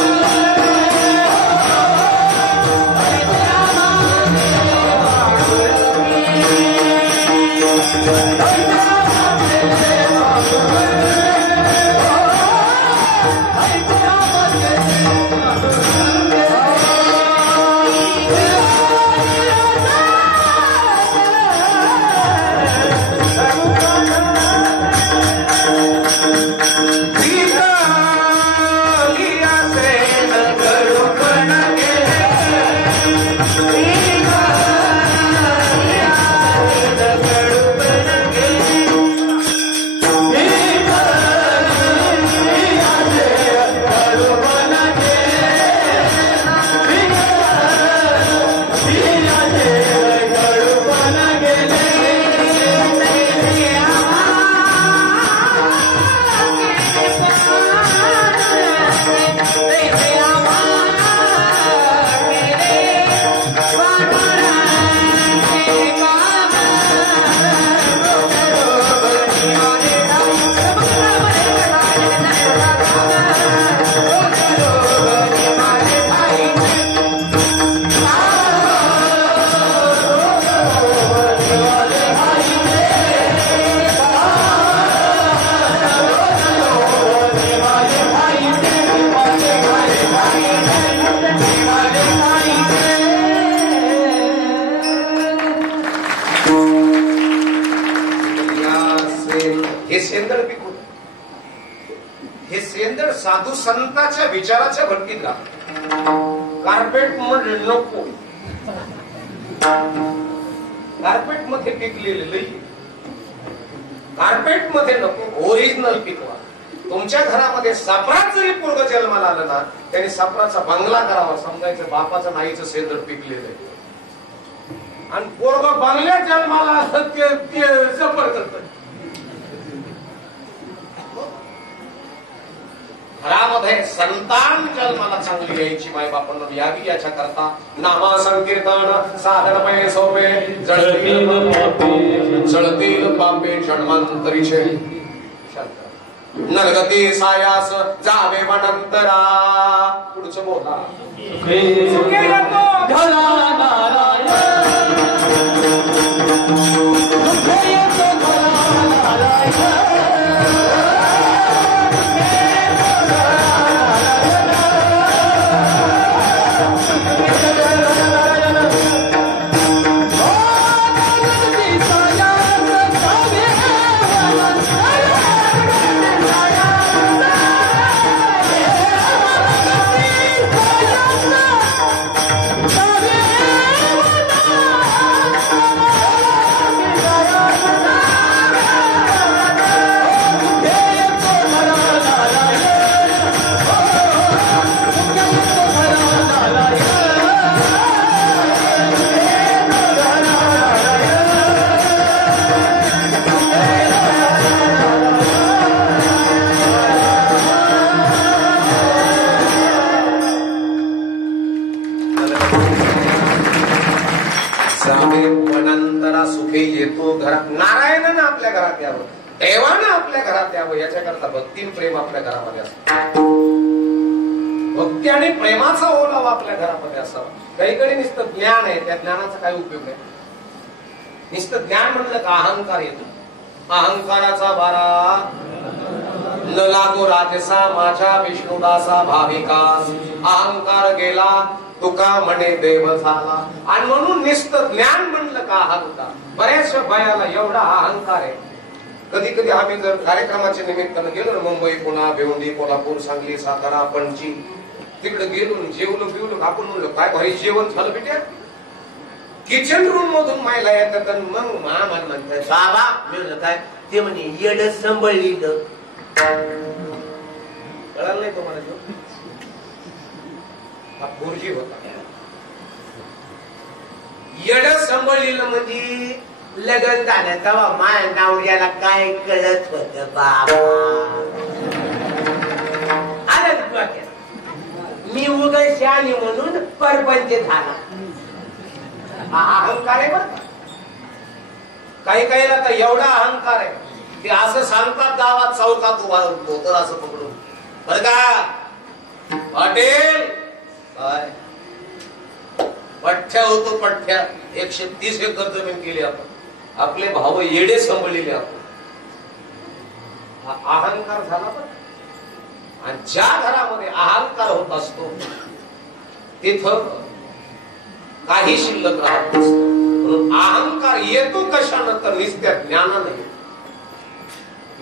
साधू संतांच्या विचाराच्या भट्टीत राहतो. कार्पेट मध्ये नको. कार्पेट मध्ये पिकलेले कार्पेट मध्ये नको. ओरिजिनल पिकवा. तुमच्या घरामध्ये सापरात जरी पोरग जन्माला आलं ना त्याने सापराचा बंगला करावा. समजायचं बापाचं नाहीचं सेंदर पिकलेलं आहे. आणि पोरग बंगल्या जन्माला आलं ते सफर करत. घरामध्ये संतान जन्माला चांगली यायची माय बापांना यावी याच्या करता नामा संकीर्तन साधनमय सोपे जळतील पापे जन्मांतरीचे नरगती सायास जावे वनंतरा. पुढचं बोला. नारायणानं आपल्या घरात यावं. देवानं आपल्या घरात यावं याच्याकरता भक्ती प्रेम आपल्या घरामध्ये असतं. भक्ती आणि प्रेमाचा ओलावा आपल्या घरामध्ये असावा. काही नुसतं ज्ञान आहे त्या ज्ञानाचा काय उपयोग नाही. नुसतं ज्ञान म्हणलं का अहंकार येतो. अहंकाराचा बारा न लागो राजसा माझ्या विष्णुदासा भाविकास. अहंकार गेला तुका म्हणे देव झाला. आणि म्हणून नुसतं ज्ञान म्हणलं का अहंकार. बऱ्याचशा बायाला एवढा अहंकार आहे. कधी कधी आम्ही जर कार्यक्रमाच्या निमित्तानं गेलो ना, मुंबई, पुणे, भिवंडी, कोल्हापूर, सांगली, सातारा, पणजी, तिकडे गेलो जेवलो बिवलो. आपण म्हणलो काय भारी जेवण झालं बेट्या. किचन रूम मधून मायला येतात आणि मग मामा म्हणतात बाबा. मी काय ते म्हणे येड संभळली. कळालं नाही तुम्हाला जो हा गुरुजी होता. येड संभळलेलं म्हणजे लग्न झालं तेव्हा माया नावड्याला काय कळत होत बाबा. आलं मी उगा शानी म्हणून परपंच झाला. अहंकार आहे बरं. काही काहीला तर एवढा अहंकार आहे की असं सांगतात गावात चौकात उभा होतो असं पकडून बरं का हॉटेल काय पठ्ठ्या होतो. पठ्ठ्या 130 एकर जमीन केली आपण. आपले भाव येडे सांभाळलेले आपण. हा अहंकार झाला बरं. आणि ज्या घरामध्ये अहंकार होत असतो तिथं काही शिल्लक राहत नसतं. म्हणून अहंकार येतो कशानं तर निस्त्या ज्ञानानं.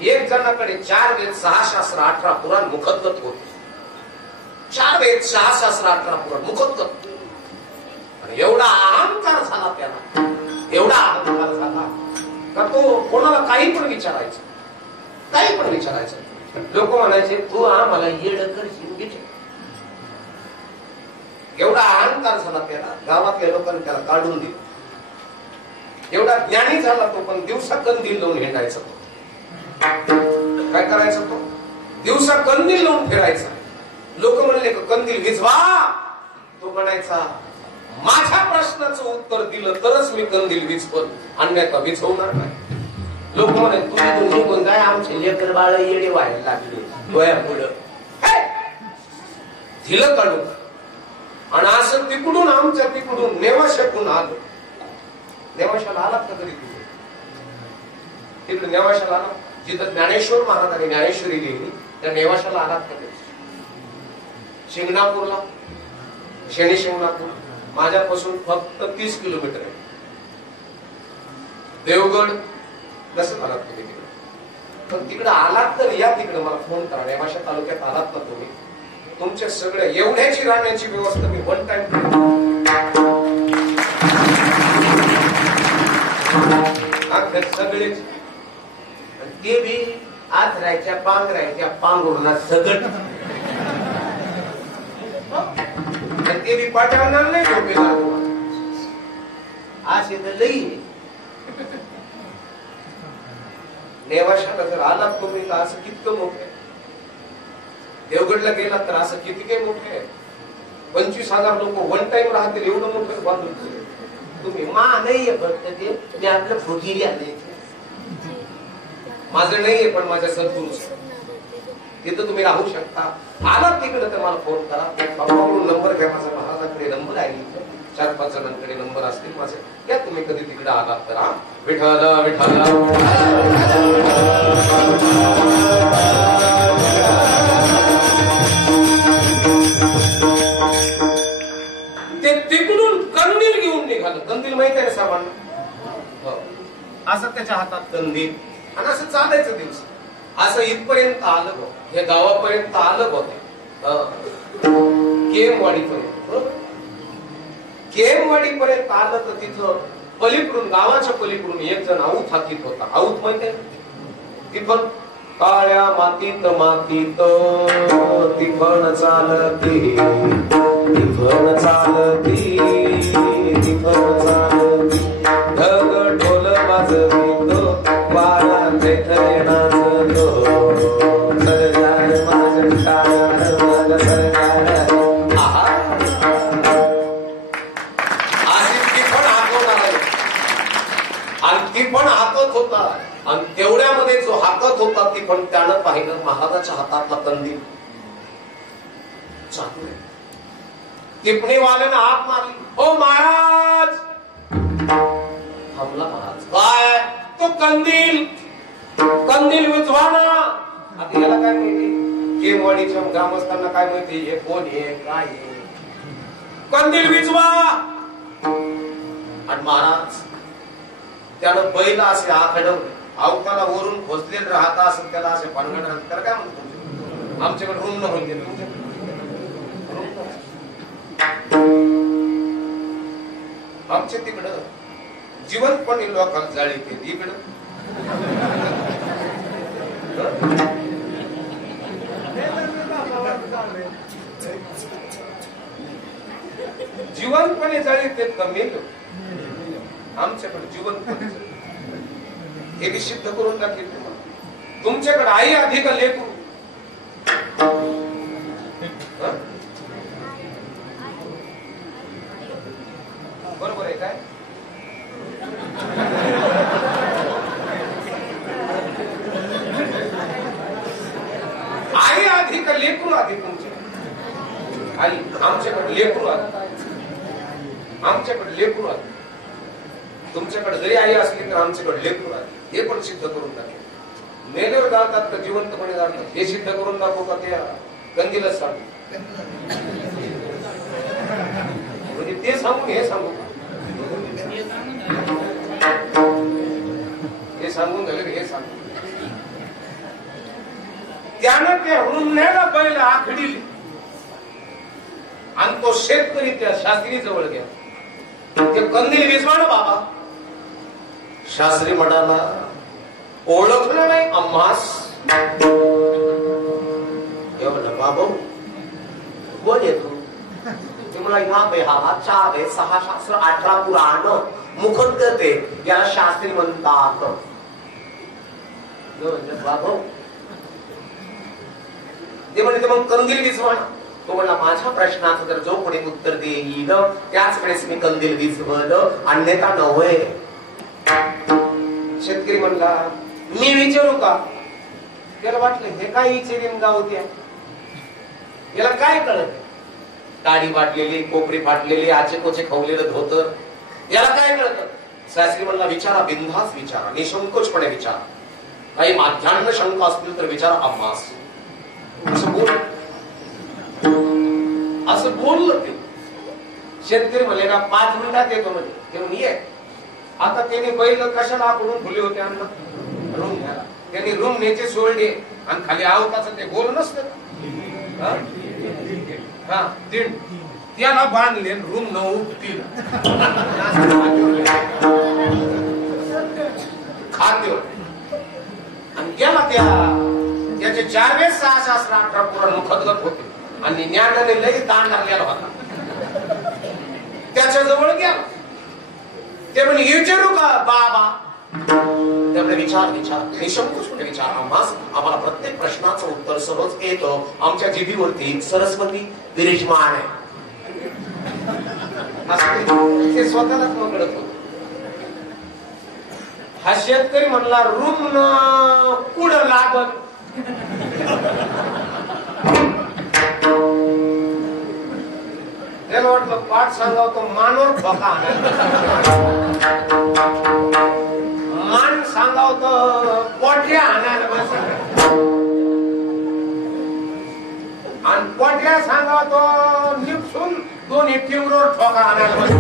एक जणाकडे 4 वेद 6 शास्त्र 18 पुराण मुखद्गत होते. 4 वेद 6 शास्त्र 18 पुराण मुखद्गत. एवढा अहंकार झाला त्याला. एवढा अहंकार झाला का तो कोणाला काही पण विचारायचं. काही पण विचारायचं. लोक म्हणायचे तू आम्हाला येड करशील. एवढा अहंकार झाला त्याला. गावातल्या लोकांनी त्याला काढून दिलं. एवढा ज्ञानी झाला तो पण दिवसा कंदील लावून हिंडायचा. तो काय करायचा तो दिवसा कंदील लावून फिरायचा. लोक म्हणले कंदील विझवा. तो म्हणायचा माझ्या प्रश्नाचं उत्तर दिलं तरच मी कंदील विझवत, अन्यथा विझवणार नाही. लोक म्हणे तुम्ही निघून जाय आमचे लेकर बाळ येडे व्हायला लागले डोळ्या पुढं. दिलं काढून. आणि असं तिकडून आमच्या तिकडून नेवाशातून आलो. नेवाशाला आलात का कधी तिकडे नेवाशाला आला जिथं ज्ञानेश्वर महाराजांनी ज्ञानेश्वरी लिहिली त्या नेवाशाला आलात का कधी. शिंगणापूरला शनी शिंगणापूर माझ्यापासून फक्त 30 किलोमीटर आहे. देवगड कसं आलात तुम्ही तिकडे. पण तिकडे आलात तर या तिकडे मला फोन करा. नेवाशा तालुक्यात आलात ना तुम्ही तुमच्या सगळ्या एवढ्याची राहण्याची व्यवस्था मी वन टाइम सगळेच. ते बी आथरायच्या पांघरायच्या पांघरुणात सगळं. ते बी पाठवणार नाही झोपेला. असे तर लई. नेवाशाला जर आलात तुम्ही तर असं कितकं मोठं आहे. देवगडला गेला तर असं किती काही मोठे आहे. 25,000 लोक वन टाइम राहतील एवढं मोठं बांधून तुम्ही. मा नाहीये फक्त ते मी आपलं फुगिरी आले. माझं नाहीये पण माझ्या सद्गुरूच तिथं तुम्ही राहू शकता. आलात तिकडे तर मला फोन करा. बाबाकडून नंबर घ्या. माझा महाराजांकडे नंबर आहे. 4-5 जणांकडे नंबर असतील माझे. या तुम्ही कधी तिकडे आलात तर. विठ्ठल विठ्ठल ते तिकडून कंदील घेऊन निघालं. कंदील माहिती आहे सर्वांना. असं त्याच्या हातात कंदील आणि असं चालायचं दिवस. असं इथपर्यंत आलं बघ. हे गावापर्यंत आलं बघ. केमवाडीपर्यंत. केमवाडीपर्यंत आलं तर तिथं पलीकडून गावाच्या पलीकडून एक जण आऊत हाकीत होता. आऊत माहिती आहे तिथं काळ्या मातीत मातीत तिफण चालती तिफण चालती तिफण चालती ढग ढोल वाजवितो वारा थेथरे नाचतो सरदार माझं काळ माझं सरदार. अशी तिफण हाकवणार आहे. आणि ती पण हाकत होता. आणि तेवढ्यामध्ये जो हाकत होता ती पण त्यानं पाहिलं महाराजाच्या हातातला कंदील चालू आहे. टिपणीवाल्यानं हाक मारली. ओ महाराज थांबला महाराज. काय तो कंदील कंदील विझवाना. आता याला काय माहिती, केमवाडीच्या ग्रामस्थांना काय माहिती हे कोण आहे काय आहे. कंदील विझवा. आणि महाराज त्यानं बैला असे आखडवले, अवताला वरून खोचलेलं राहता असं त्याला असे पानगड तर काय म्हणतो, आमच्याकडे रूम न होऊन गेले. आमच्या तिकडं जिवंतपणे लोकांना जाळी केली, इकडं जिवंतपणे जाळी ते कमी. आमच्याकडे जिवंतपणे हे बी सिद्ध करून टाकले. तुमच्याकडे आई अधिक लेकरू, बरोबर आहे काय. आई अधिक लेकरू अधिक तुमच्या आई. आमच्याकडे लेकरू आधी, आमच्याकडे लेकरू आधी. तुमच्याकडे जरी आई असली तर आमच्याकडे लेकरू आधी. हे पण सिद्ध करून टाकेल. मेल्यावर जातात का जिवंतपणे जातात हे सिद्ध करून दाखवू का त्या कंदीलच सांगू. म्हणजे ते सांगून हे सांगू का, हे सांगून झालं हे सांगू. त्यानं त्या रुमण्याला बैल आखडीली आणि तो शेतकरी त्या शास्त्री जवळ गेला. ते कंदील विझवाणं बाबा. शास्त्री म्हणाला ओळखलं नाही आम्हास. एवढं बाबू कोण येतो. ते मला ह्या बेहावा 4 आहे 6 शास्त्र 18 पुराण मुखत करते याला शास्त्री म्हणतात. बाबू ते म्हणते मग कंदील विझवाणं. तो म्हणला माझ्या प्रश्नाचं जर जो कोणी उत्तर देईल त्याच वेळेस मी कंदील विझवलं, अन्यथा नव्हे. शेतकरी म्हणला मी विचारू का. त्याला वाटलं हे काय विचारीन गावत्या, याला काय कळत. दाढी वाटलेली, कोपरी फाटलेली, आचे कोचे खवलेलं धोतर, याला काय कळत. शास्त्री म्हणला विचारा, बिनधास्त विचारा, निसंकोचपणे विचारा. काही माध्यान्ह शंका असतील तर विचारा आम्हास. असं बोललं ते. शेतकरी म्हणले ना 5 मिनिटात येतो म्हणजे. ते म्हणून ये. आता त्यांनी बैल कशाला आकडून फुले होते अन्न रूम घ्यायला. त्यांनी रूम न्यायचे सोडले आणि खाली आवताचं ते गोल नसतं हा तीन त्याला बांधले रूम न उपतील खाद्य आणि गेला त्याचे 4 वेळेस 6 शास्त्र 18 पुराण मुखदगत होते आणि ज्ञानाने लई ताण लागलेला होता. त्याच्या जवळ गेला. ते म्हणे विचारू का बाबा. त्यामुळे विचार निसंकोचपणे विचार. आम्हाला प्रत्येक प्रश्नाचं उत्तर सहज येतं. आमच्या जिभीवरती सरस्वती विराजमान आहे. ते स्वतःलाच कळत होत. हा शेतकरी म्हणला रूम कुड लागत. त्याला वाटलं पाठ सांगाव तो मानवर ठोका मान सांगाव तर पोटऱ्या आणायला बस आणि पोटऱ्या सांगाव तो निपसून 2 टिंगरोर ठोका आणायला बस.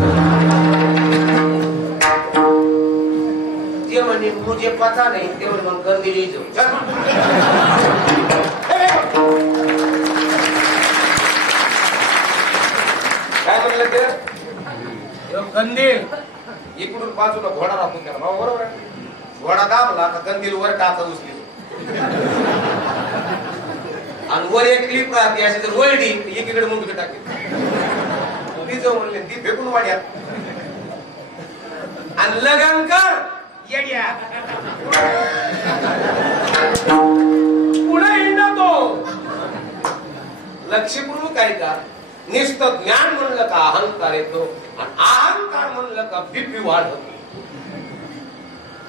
ते म्हणे मुझे पता नाही. ते म्हणे मग कंदील जाऊ. काय म्हणलं ते कंदील इकडून बाजूला घोडा राखून त्याला बरोबर आहे. घोडा दाबला का कंदील वर टाचा उचली आणि वर एक क्लिप राहते अशी जर वळली एकीकडे मुंडके टाकेल. ती जाऊ म्हणले ती फेकून वाड्यात आणि लगन कर येड्या पुढे हिंडतो. लक्षपूर्वक काय का निष्ठं ज्ञान म्हणलं का अहंकार येतो आणि अहंकार म्हणलं का बीपी वाढतो.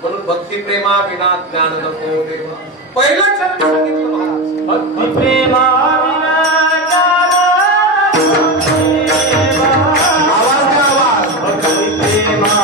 म्हणून भक्ती प्रेमा विना ज्ञान नको देवा. पहिलं चरण सांगितलं महाराज भक्ती प्रेमा आवाज भक्ती प्रेमा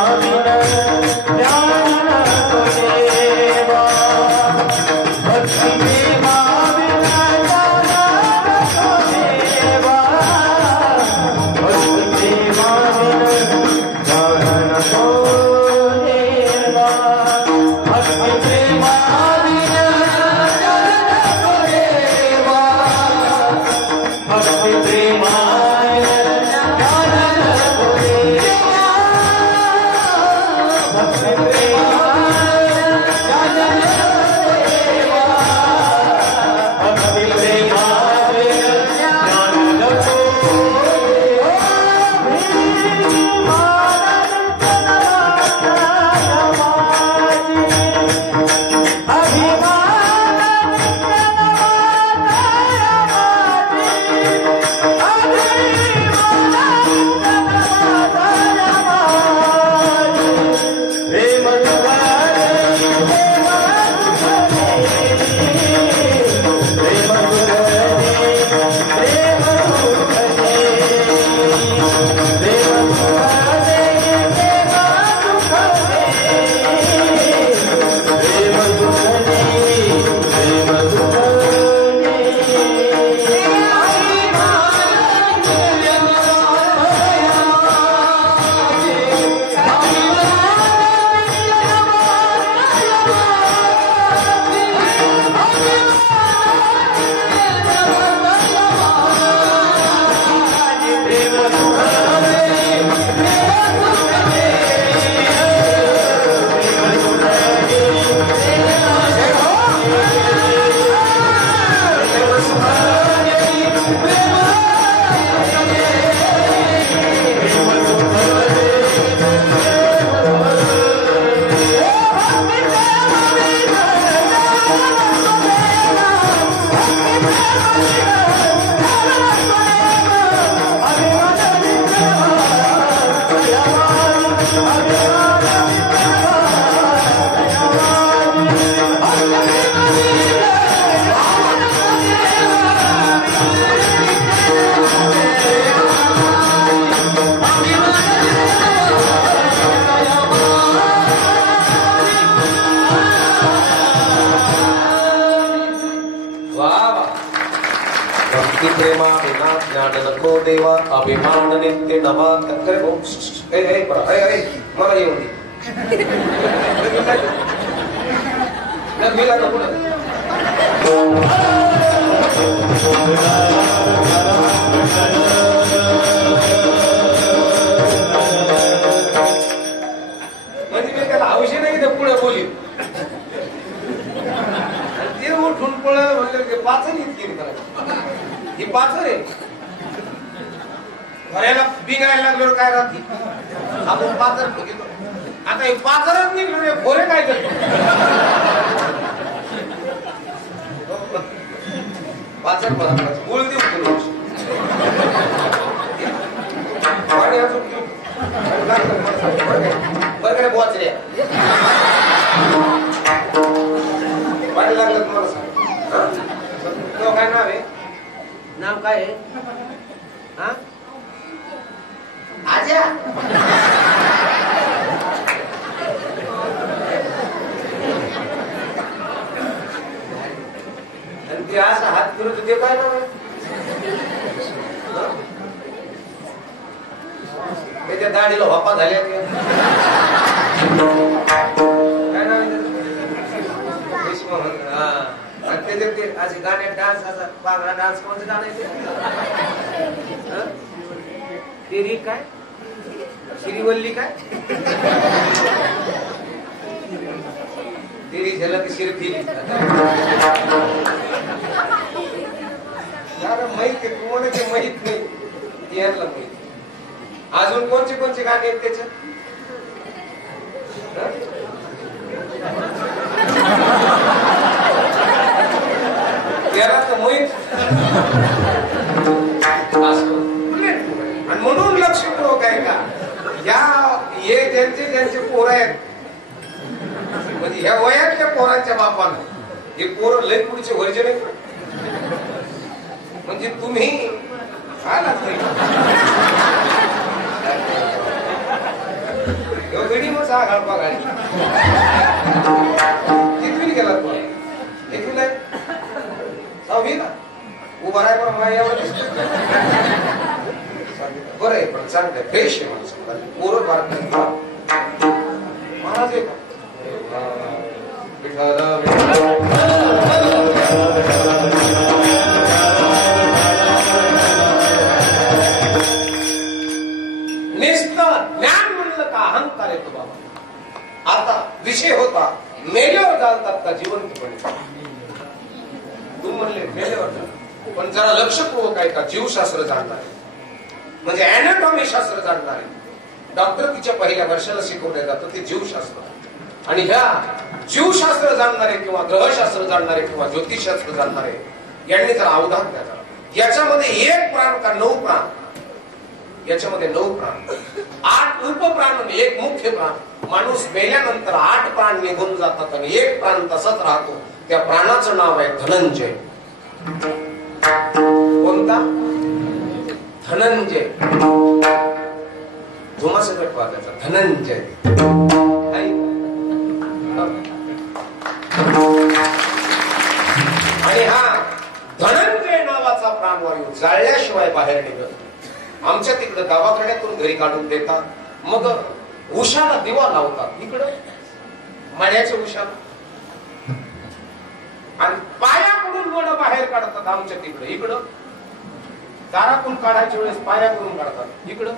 प्रेमा बिना ज्ञान नको देवा अभिमान नित्य नवा मला येऊ म्हणजे मी त्याला हौशी नाही तर पुढे बोली ते उठून पळलं म्हणलं की पाचन इतकी करायची ही पाचर आहे घराला बिगायला लागल्यावर काय राहते आपण पाचर घेतो आता हे पाचरच निघलो भोरे काय करतो पाचर गुळ देऊ पाणी अजून बरं बोचऱ्या पाणी लागलं तुम्हाला सांग काय नाव आहे नाव काय आहे हा आजा आणि ते असा हात फिरत ते काय नाव आहे त्याच्या दाढीला वापा झाल्या काय नाव आहे ते असे गाण्यात डान्स असा पागळा डान्स कोणतं गाणं आहे तेरी काय श्रीवल्ली काय तेरी झलक शिरफी माहित तुम्हाला ते माहित नाही यायला माहित अजून कोणते कोणते गाणे आहेत त्याचे त्याला तर माहित आणि म्हणून लक्षपूर्वक आहे का या हे ज्यांचे पोर आहेत म्हणजे ह्या वयातल्या पोरांच्या बापानं हे पोरं लय पुढचे वर्जन आहेत म्हणजे तुम्ही काय लागतंय गडी मग सहा घालपा गाडी कितवी गेला तू कितवीला सहावी का उभा राय बरं मला यावर बरं आहे पण चांगलं फ्रेश आहे माणसं पोरं भारत महाराज आहे ज्ञान म्हणलं का अहंकार येतो बाबा आता विषय होता मेल्यावर चालतात का जिवंतपणे तू म्हणले मेल्यावर पण जरा लक्षपूर्वक आहे का जीवशास्त्र जाणणार आहे म्हणजे अॅनाटॉमी शास्त्र जाणणार आहे डॉक्टर तिच्या पहिल्या वर्षाला शिकवलं जातं ते जीवशास्त्र आणि ह्या जीवशास्त्र जाणणारे किंवा ग्रहशास्त्र जाणणारे किंवा ज्योतिषशास्त्र जाणणारे यांनी जर अवधान द्यायचं याच्यामध्ये एक प्राण का 9 प्राण याच्यामध्ये 9 प्राण 8 उपप्राण आणि एक मुख्य प्राण माणूस मेल्यानंतर 8 प्राण निघून जातात आणि एक प्राण तसाच राहतो त्या प्राणाचं नाव आहे धनंजय कोणता धनंजय धुमासकट वागायचा धनंजय आणि हा धनंजय नावाचा प्राणवायू जाळल्याशिवाय बाहेर निघत आमच्या तिकडे दवाखान्यातून घरी काढून देतात मग उशाला दिवा लावतात इकडं मण्याच्या उशाला आणि पायाकडून वड बाहेर काढतात आमच्या तिकडे इकडं दारातून काढायच्या वेळेस पायाकडून काढतात इकडं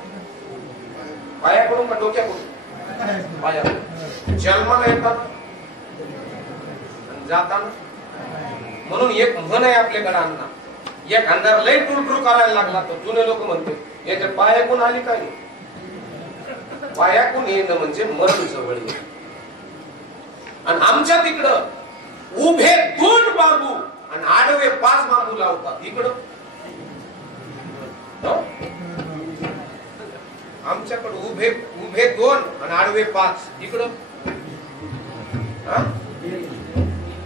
पायाकडून का डोक्याकडून पायाकडून जन्माला येतात जाताना म्हणून एक म्हण आहे आपल्याकडे अण्णा एक अंधार लय टुरटूर करायला लागला तर जुने लोक म्हणते याच्या पायाकून आली काय पायाकून येणं म्हणजे मरण जवळ आणि आमच्या तिकडं उभे 2 बाबू आणि आडवे 5 बांबू लावतात इकडं. आमच्याकडे उभे 2 आणि आडवे 5 इकडं.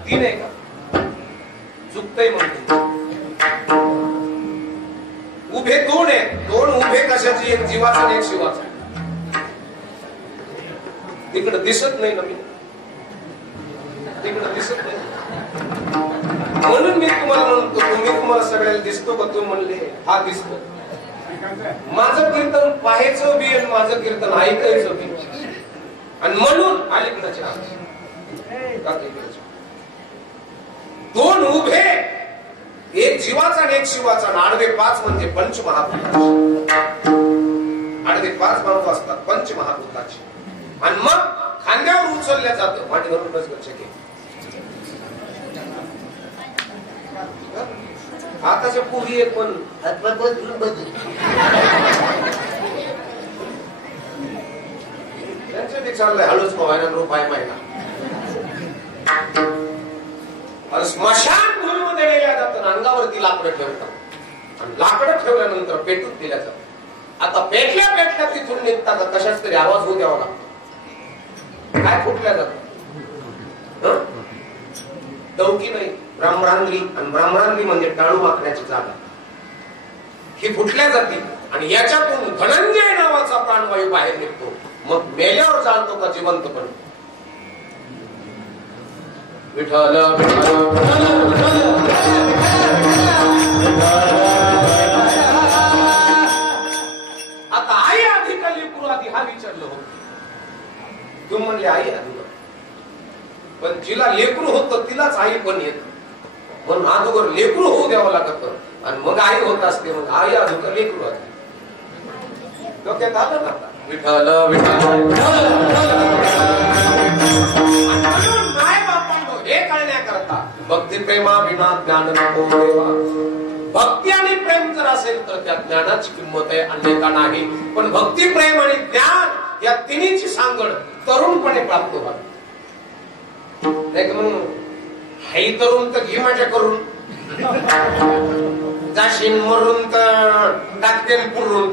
3 आहे का? चुकतंय म्हणतो. उभे 2 आहेत. 2 उभे कशाची? एक जीवाचा आणि एक शिवाचा. तिकडं दिसत नाही ना मी, तिकडं दिसत नाही म्हणून मी तुम्हाला म्हणतो. तुम्ही तुम्हाला सगळ्याला दिसतो का? तुम्ही म्हणले हा दिसतो. माझं कीर्तन पाहायचं बी आणि माझं कीर्तन ऐकायचं बी. आणि म्हणून अलीकडचे 2 उभे, एक जीवाचा आणि एक शिवाचा. आणि आडवे 5 म्हणजे पंचमहाभूताचे. आडवे 5 बांबू असतात पंचमहाभूताचे. आणि मग खांद्यावर उचलल्या जातं. माटी धरून बस गच्छ. आताच्या पूर्वी एक पण हातपात बदलून बदल त्यांचं ते चाललंय हळूच व्हायला रुपये महिना. स्मशान भूमीमध्ये नेल्या जातं. अंगावरती लाकडं ठेवतात आणि लाकडं ठेवल्यानंतर पेटून दिल्या जातात. आता पेटल्या पेटल्या तिथून निघतात. कशाच तरी आवाज होऊ द्यावा लागतो. काय फुटल्या जातं? डौकी नाही, ब्राह्मणांगरी. आणि ब्राह्मणांगरी म्हणजे टाळू माकण्याची जागा. ही फुटल्या जाते आणि याच्यातून धनंजय नावाचा प्राणवायू बाहेर निघतो. मग मेल्यावर चालतो का जिवंत पण? विठ्ठल आता आई आधी का लेकरू आधी हा विचारलं होतं. तुम्ही म्हणले आई आधी. पण जिला लेकरू होतं तिलाच आई पण येत. म्हणून अगोदर लेकरू होऊ द्यावं लागत आणि मग आई होत असते. मग आई अगोदर लेकरू असते. डोक्यात आलं ना? विठ्ठल माय बापांनो हे कळण्याकरता भक्ती प्रेमा विना ज्ञान नको देवा. भक्ती आणि प्रेम जर असेल तर त्या ज्ञानाची किंमत आहे, अन्यथा नाही. पण भक्ती प्रेम आणि ज्ञान या तिन्हीची सांगड तरुणपणे प्राप्त व्हावी. हाई तरुण तर घे माझ्या करून, जाशीन मरून तर टाकते पुरून.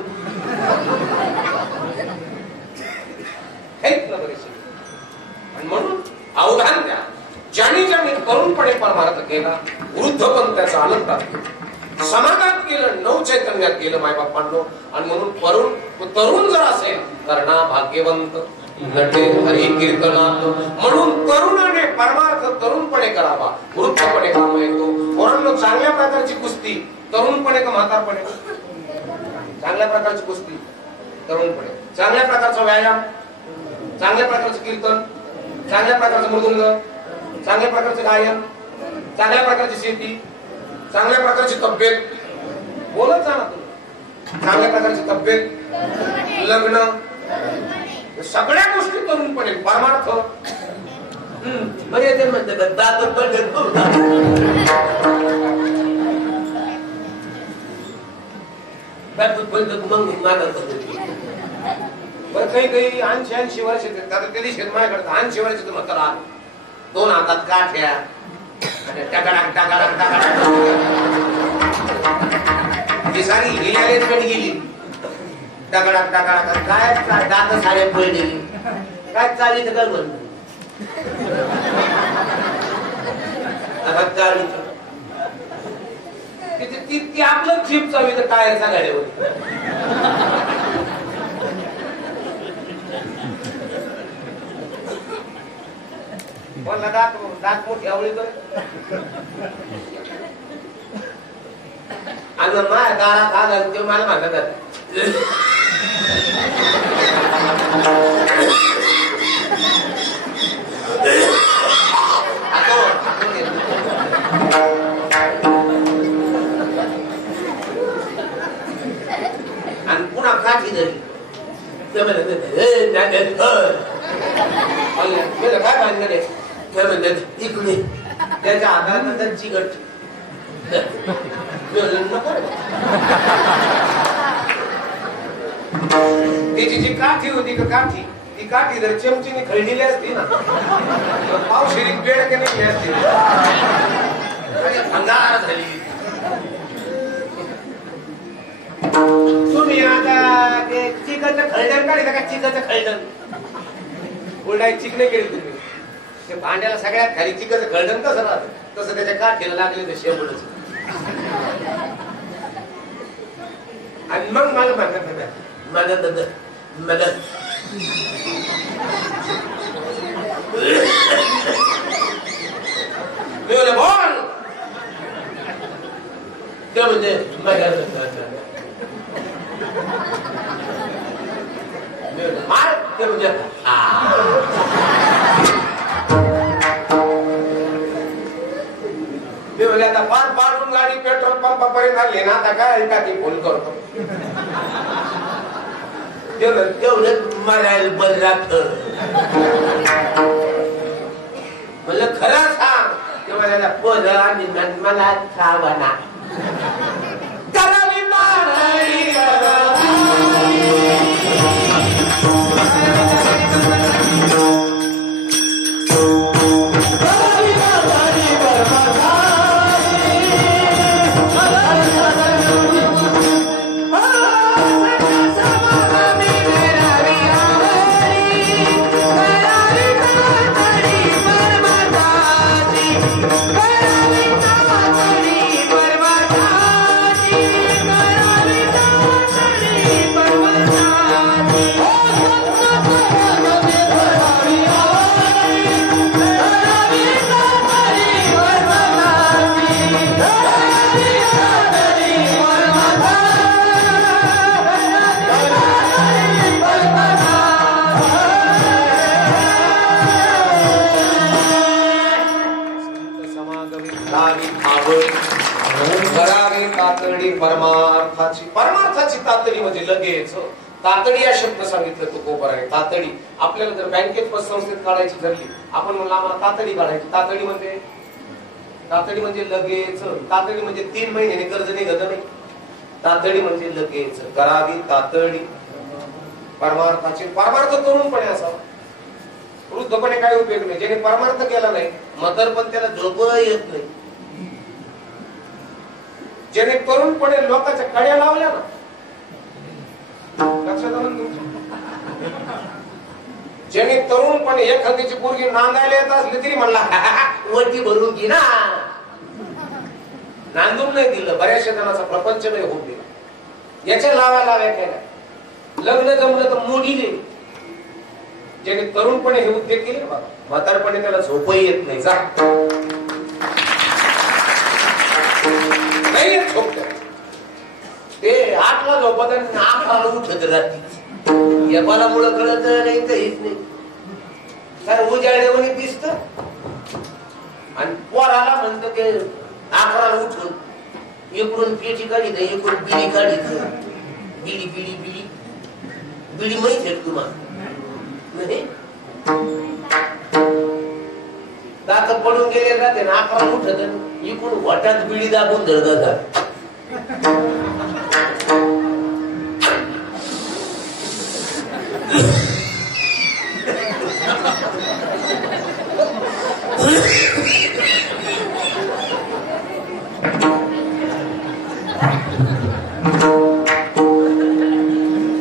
आणि म्हणून अवधान द्या. ज्याने ज्याने तरुणपणे परमार्थ केला, वृद्ध पण त्याचा आनंदात केला, समाजात केलं, नवचैतन्यात केलं मायबापांनो. आणि म्हणून तरुण जर असेल तर ना भाग्यवंत नटे हरी कीर्तनात. म्हणून तरुणाने परमार्थ तरुणपणे करावा, वृद्धपणे काम येतो. पोरांनो चांगल्या प्रकारची कुस्ती तरुणपणे का म्हातारपणे? चांगल्या प्रकारची कुस्ती तरुणपणे. चांगल्या प्रकारचा व्यायाम, चांगल्या प्रकारचं कीर्तन, चांगल्या प्रकारचं मृदुंग, चांगल्या प्रकारचं गायन, चांगल्या प्रकारची शेती, चांगल्या प्रकारची तब्येत. बोलत जा ना तुम्ही. चांगल्या प्रकारची तब्येत, लग्न, सगळ्या गोष्टी तरुणपणे परमार्थ. म्हणजे ते म्हणतात बरं काही काही 80 वर्ष त्या शेतमाळ्याकडे 80 वर्ष म्हातारा 2 हातात काठ्या आणि टाकाडाक टाकाडाक टाकाडाक. ती सारी हिलारेजमेंट गेली. टाकाडाक टाकाडाक काय दात सारे पडलेली. काय चाली तर काय म्हणतो ती आपलं जीप चालू तर काय सांगायला. मला दात मोठी आवडी कर आणि माझ्या दारात आला ते मला म्हणतात आणि पुन्हा काठी धरली. काय भानगड आहे? इकडे त्याच्या हातात चिकट. तिची जी काठी होती का काठी, ती काठी जर चमचीने खळलेली असती ना पावशिरीत बेड केलेली असते. अंधार चिकाचं खळदण काढिता का चिकाचं खळदण उलटाई चिक नाही केली तुम्ही ते भांड्याला सगळ्यात खाली चिकाचं खळदण कसं राहतं तसं त्याच्या काठीला लागले ते शेंबूडच आणि मग मला म्हणत मदत मी बोले बोल ते म्हणजे मार ते म्हणजे मी बोले आता फार पाडून गाडी पेट्रोल पंपापर्यंत आली ना आता काय टाकी फोन करतो तेवढं मारायला बल राहत म्हणलं खरं सांग ते मला पोर आणि मला सावना परमार्थाची तातडी म्हणजे लगेच तातडी या शब्द सांगितलं तो गोबराने तातडी आपल्याला जर बँकेत पतसंस्थेत काढायची ठरली आपण म्हणलं आम्हाला तातडी काढायची तातडी म्हणजे लगेच तातडी म्हणजे 3 महिन्याने कर्ज निघत नाही तातडी म्हणजे लगेच करावी तातडी परमार्थाची परमार्थ तरुणपणे असावा वृद्धपणे काय उपयोग नाही ज्याने परमार्थ केला नाही मतर पण त्याला झोप येत नाही ज्याने तरुणपणे लोकांच्या कड्या लावल्या ना लक्षात आलं तुमच्या ज्याने तरुणपणे एखाद्याची पोरगी नांदायला येत असली तरी म्हणला वरती भरून घे ना नांदून नाही दिलं बऱ्याचशा जणांचा प्रपंच नाही होऊन दिला याच्या लाव्या केल्या लग्न जमलं तर मोडी दिली ज्याने तरुणपणे हे उद्योग केले बघा म्हातारपणे त्याला झोपही येत नाही जा नाही झोपत ते 8ला झोपत आणि 8ला उठत रात्री या मुळे कळत नाही तर हेच नाही तर उजाडल्याने दिसत आणि पोराला म्हणत ते 11ला उठून इकडून पेटी काढीत इकडून बिडी काढीत बिडी बिडी बिडी बिडी माहिती आहे तुम्हाला दात पडून गेले राहते ना 11ला उठत इकडून वाटात बिडी दाबून धरतात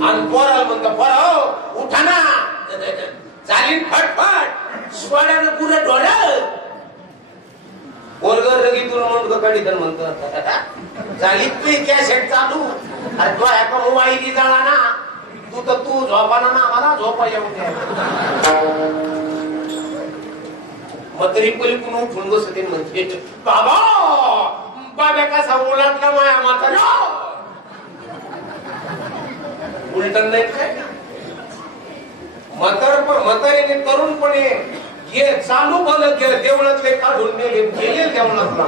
आणि पोराला म्हणतो पोरा उठा ना झाली फटफट स्वाड्यानं पुरं डोळ्यात पोरग रगीतून मुंडक काढीत म्हणतो झाली तुझी कॅसेट चालू अरे तो एका मोबाईल झाला ना तू झोपाना ना मला झोपा येऊन द्या मग पलीकडून उठून बसते म्हणते बाबा बाब्या कसा ओलाटला माया म्हातारा उलटन नाही काय म्हातारीने तरुणपणे हे चालू बघत गेले देवळातले काढून नेले गेले देवळातला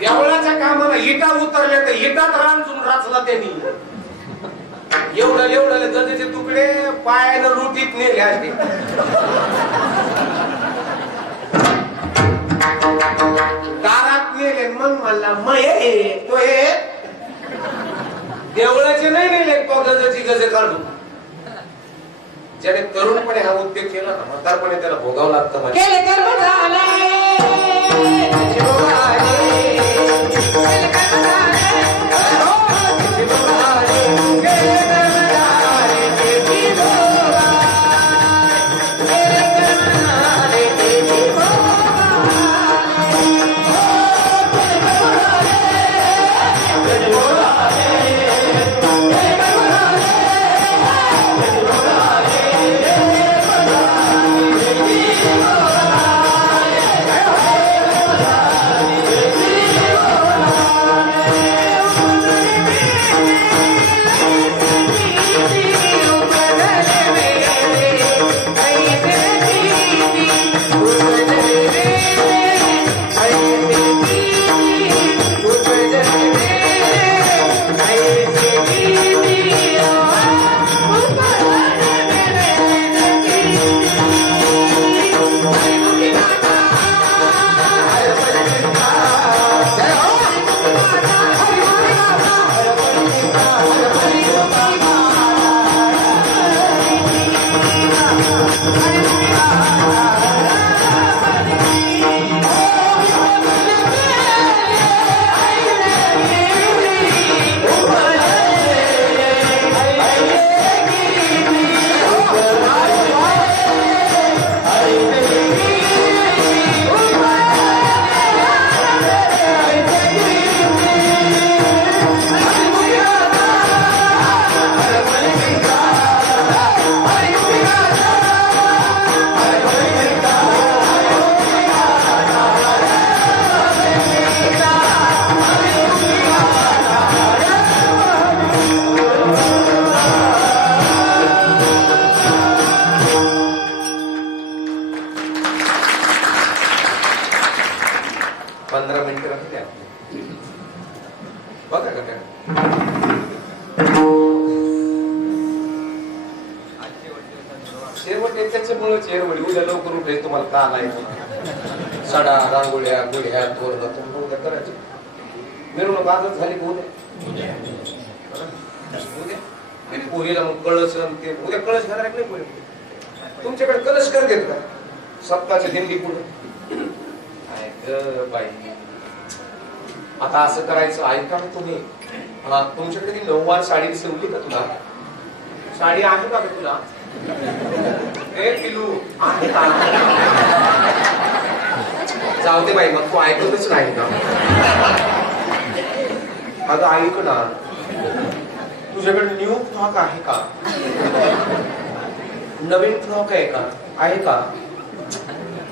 देवळाच्या कामाला इटा उतरल्या तर इटात रांजून राचला त्यांनी एवढं गजेचे तुकडे पायानं लुटीत नेले असते दारात नेले मग म्हणला मये तो हे देवळाचे नाही नेले तो गजाची गजे काढून ज्याने तरुणपणे हा उद्योग केला ना म्हातारपणे त्याला भोगावं लागतं केले कर्म झाले शिवराजे केले कर्म झाले 15 मिनिटं राहते बघा का काय शेवट त्याच्यामुळे चेअरवडी उद्या लवकर उठे तुम्हाला का आलाय सडा रांगोळ्या गुढ्या तोरणं तुम्ही उद्या करायचं मिरवणूक आजच झाली का उद्या उद्या पोरीला मग कळस ते उद्या कळस घालायला नाही पोरी तुमच्याकडे कलश कर घेत का सप्ताहाच्या दिंडी पुढे बाई आता असं करायचं ऐका ना तुम्ही तुमच्याकडे ती 9वार साडी दिसली का तुला साडी आहे का तुला ए पिलू आहे का जाऊ दे बाई मग तू ऐकतच नाही का अगं ऐक ना तुझ्याकडे न्यू फ्रॉक आहे का नवीन फ्रॉक आहे का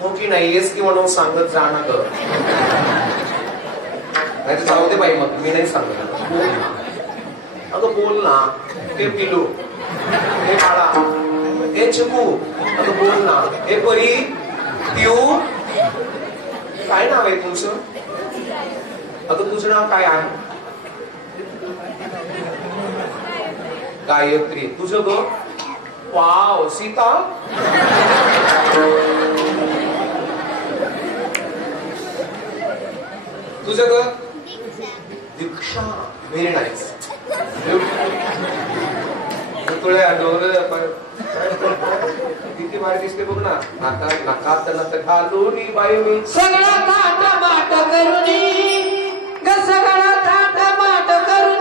हो की नाही येस की म्हणून सांगत जा ना ग नाही तर जाऊ दे बाई मग मी नाही सांगत अगं बोल ना ते पिलू हे बाळा हे चिकू अगं बोल ना हे परी पिऊ काय नाव आहे तुमचं अगं तुझं नाव काय आहे गायत्री तुझं ग वाव सीता तुझं ग दीक्षा व्हेरी नाईस किती भारी दिसते बघ ना आता नकात नका घालून बाई मी सगळा थाट माट करून ग सगळा थाट माट करून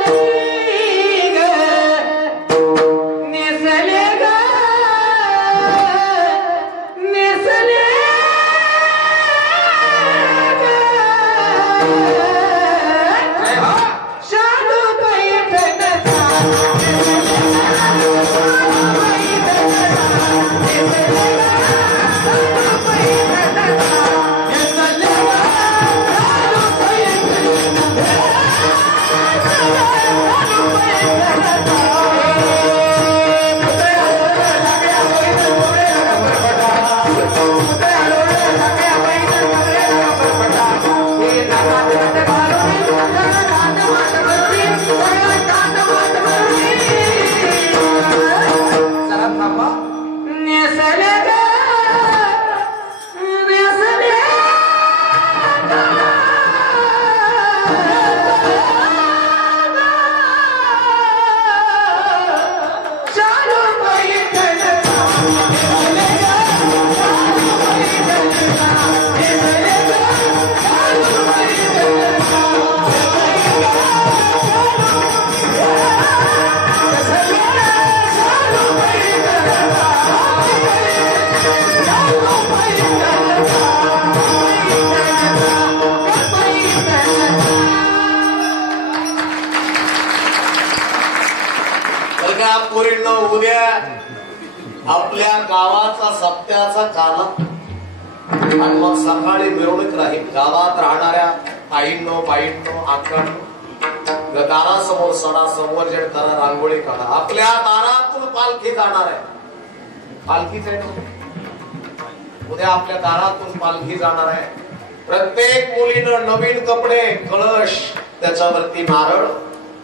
नेसले ग नेसले शाडू उद्या आपल्या गावाचा सप्त्याचा काला आणि मग सकाळी मिरवणूक राहील गावात राहणाऱ्या आईंनो बाईंनो आकांनो दारासमोर सडा संवर्जन करा रांगोळी काढा आपल्या दारातून पालखी जाणार आहे पालखीच आहे उद्या आपल्या दारातून पालखी जाणार आहे प्रत्येक मुलीनं नवीन कपडे कळश त्याच्यावरती नारळ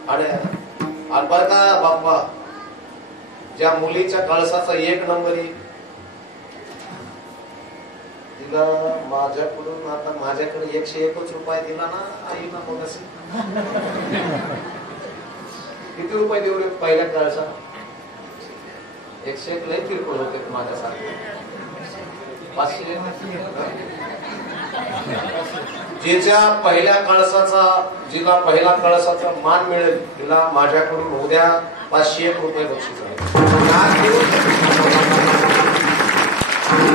आणि बर का बाप्पा ज्या मुलीच्या कळसाचा 1 नंबर येईल तिला माझ्याकडून आता माझ्याकडे 101 रुपये दिला ना आईला मग असे किती रुपये देऊ रे पहिल्या कळसा 101 लय किरकोळ होते माझ्यासारखे 500 जिच्या पहिल्या कळसाचा जिला पहिला कळसाचा मान मिळेल तिला माझ्याकडून उद्या 501 रुपये बक्षीस आहे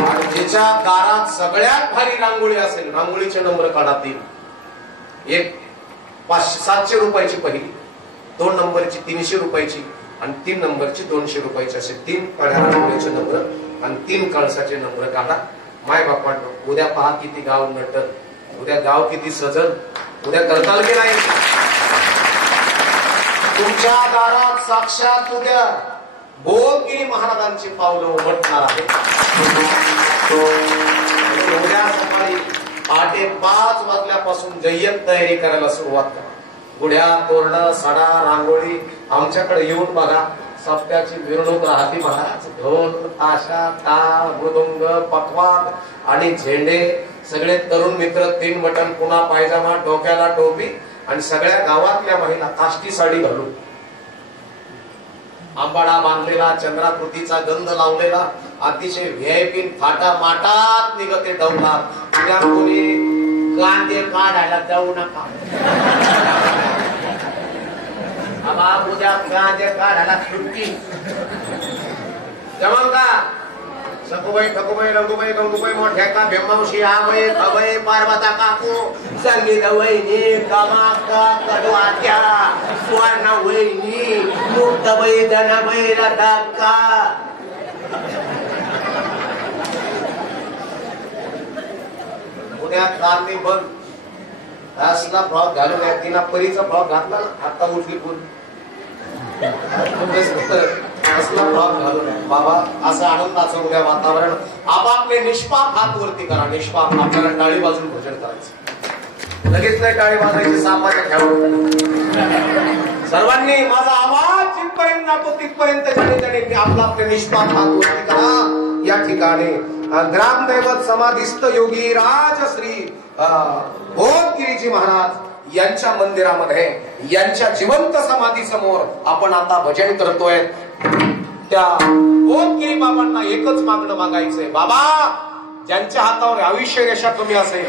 आणि जिच्या दारात सगळ्यात भारी रांगोळी असेल रांगोळीचे नंबर काढातील एक 700 रुपयाची पहिली 2 नंबरची 300 रुपयाची आणि 3 नंबरची 200 रुपयाची असे 3 काढ्या रांगोळीचे नंबर आणि 3 कळसाचे नंबर काढा माय बापांनो उद्या पहा किती गाव नटल उद्या गाव किती सजल उद्या करताल की नाही तुमच्या दारात साक्षात उद्या भोगिनी महाराजांची पावलं उमटणार आहे उद्या सकाळी पहाटे 5 वाजल्यापासून जय्यत तयारी करायला सुरुवात करा. गुढ्या, तोरणं, सडा, रांगोळी आमच्याकडे येऊन बघा. सप्त्याची मिरवणूक राहते महाराज. ढोल, ताशा, टाळ, मृदुंग, पकवान आणि झेंडे. सगळे तरुण मित्र 3 बटन, पुन्हा पायजामा, डोक्याला टोपी आणि सगळ्या गावातल्या महिला काष्टी साडी घालून, आंबाडा बांधलेला, चंद्राकृतीचा गंध लावलेला, अतिशय व्हीआयपी थाटा माटात निघते डवलात. उद्या कोणी गांधे काढायला जाऊ नका. उद्या गांधे काढायला सुट्टी. जमल का? सखुबाई, ठकुबाई, रघुबाई, गंगूबाई, मोठ्या का, भीमावशी, आबाई, खबाई, पार्वता काकू, संगीता वहिनी, कमाका, कडवात्या, सुवर्णा वहिनी, मुक्ताबाई, धनाबाई, राधा. पुण्यात कारणी बंद. असला फ्रॉक घालून तिला परीचा फ्रॉक घातला ना, आता उठली पूल. असला फ्रॉक घालून बाबा, असं आनंदाचं उद्या वातावरण. आपापले निष्पाप हात वरती करा. निष्पाप. आपल्याला टाळी वाजून भजन करायचं. लगेच नाही टाळी वाजायची, सापाच्या खेळावर. सर्वांनी माझा आवाज जिथपर्यंत जातो तिथपर्यंत ज्याने आपला आपले निष्पाप हात वरती करा. या ठिकाणी ग्रामदैवत समाधिस्थ योगी राज श्री बोधगिरीजी महाराज यांच्या मंदिरामध्ये, यांच्या जिवंत समाधी समोर आपण आता भजन करतोय. त्या बोधगिरी बाबांना एकच मागणं मागायचंय. बाबा, ज्यांच्या हातावर आयुष्य रेषा कमी असेल,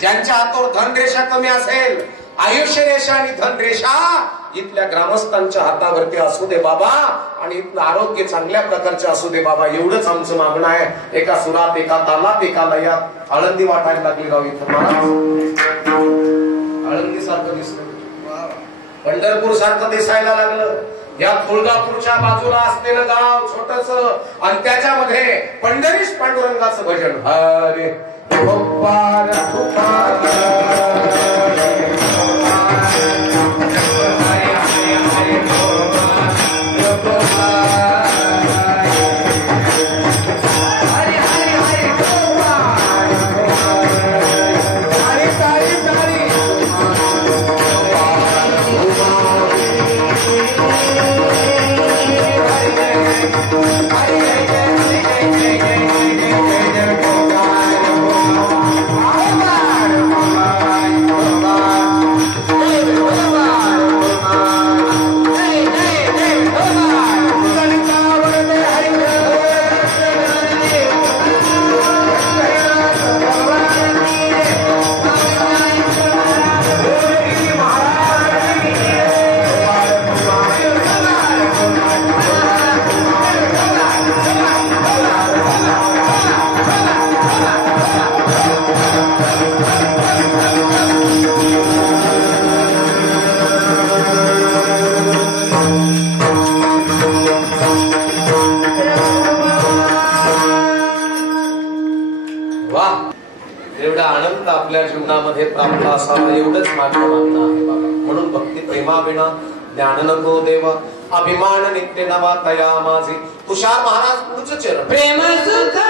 ज्यांच्या हातावर धन रेषा कमी असेल, आयुष्य रेषा आणि धन रेषा इथल्या ग्रामस्थांच्या हातावरती असू दे बाबा, आणि इथलं आरोग्य चांगल्या प्रकारचे असू दे बाबा. एवढंच आमचं मागणं आहे. एका सुरात, एका तालात, एका लयात आळंदी वाटायला लागली राव इथं. आळंदी सारखं दिसलं, पंढरपूर सारखं दिसायला लागलं. या तुळजापूरच्या बाजूला असलेलं गाव छोटस, आणि त्याच्यामध्ये पंढरीश पांडुरंगाचं भजन. हरे गोपाल आपल्या जीवनामध्ये प्राप्त असावा, एवढंच माझं मागणं आहे बाबा. म्हणून भक्ती प्रेमाविना ज्ञान नको देवा, अभिमान नित्य नवा तया माझे. तुषार महाराज पुढचं चरण. प्रेम सुख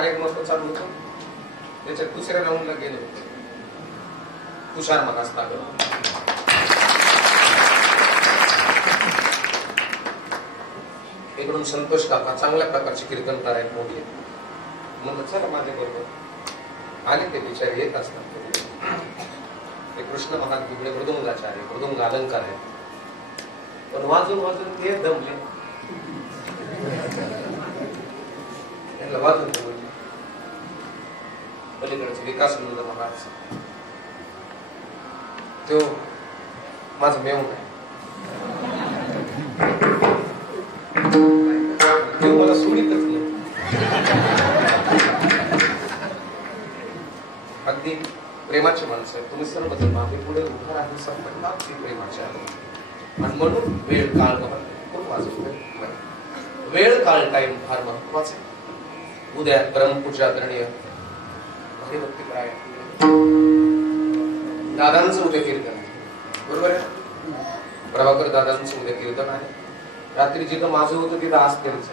कार्यक्रम चालू होतो, त्याच्या दुसऱ्या राऊंडला गेले होते. तुषार मगास्तागर इकडून संतोष काका चांगल्या प्रकारचे कीर्तनकार आहेत, मोठे. म्हणलं चला माझ्या बरोबर. आले ते बिचारे येत असतात. ते कृष्ण महाराज तिकडे मृदुंगाचार्य, मृदुंग अलंकार आहेत, पण वाजून वाजून ते दमले. त्यांना वाजून दमले. पलीकडचे विकासानंद महाराज, तो माझा मेवून आहे, तो मला सोडीतच नाही. अगदी प्रेमाची माणसं आहे. तुम्ही सर्वजण मागे पुढे उभा राहून संपन्न अगदी प्रेमाचे आहे. आणि म्हणून वेळ काळ खूप वाजवतोय. वेळ काळ टाइम फार महत्वाचा आहे. उद्या परमपूज्य आदरणीय हरिभक्ती प्राय दादांचं उद्या कीर्तन आहे, बरोबर आहे. प्रभाकर दादांचं उद्या कीर्तन आहे. रात्री जिथं माझं होतं तिथं आज त्यांचं.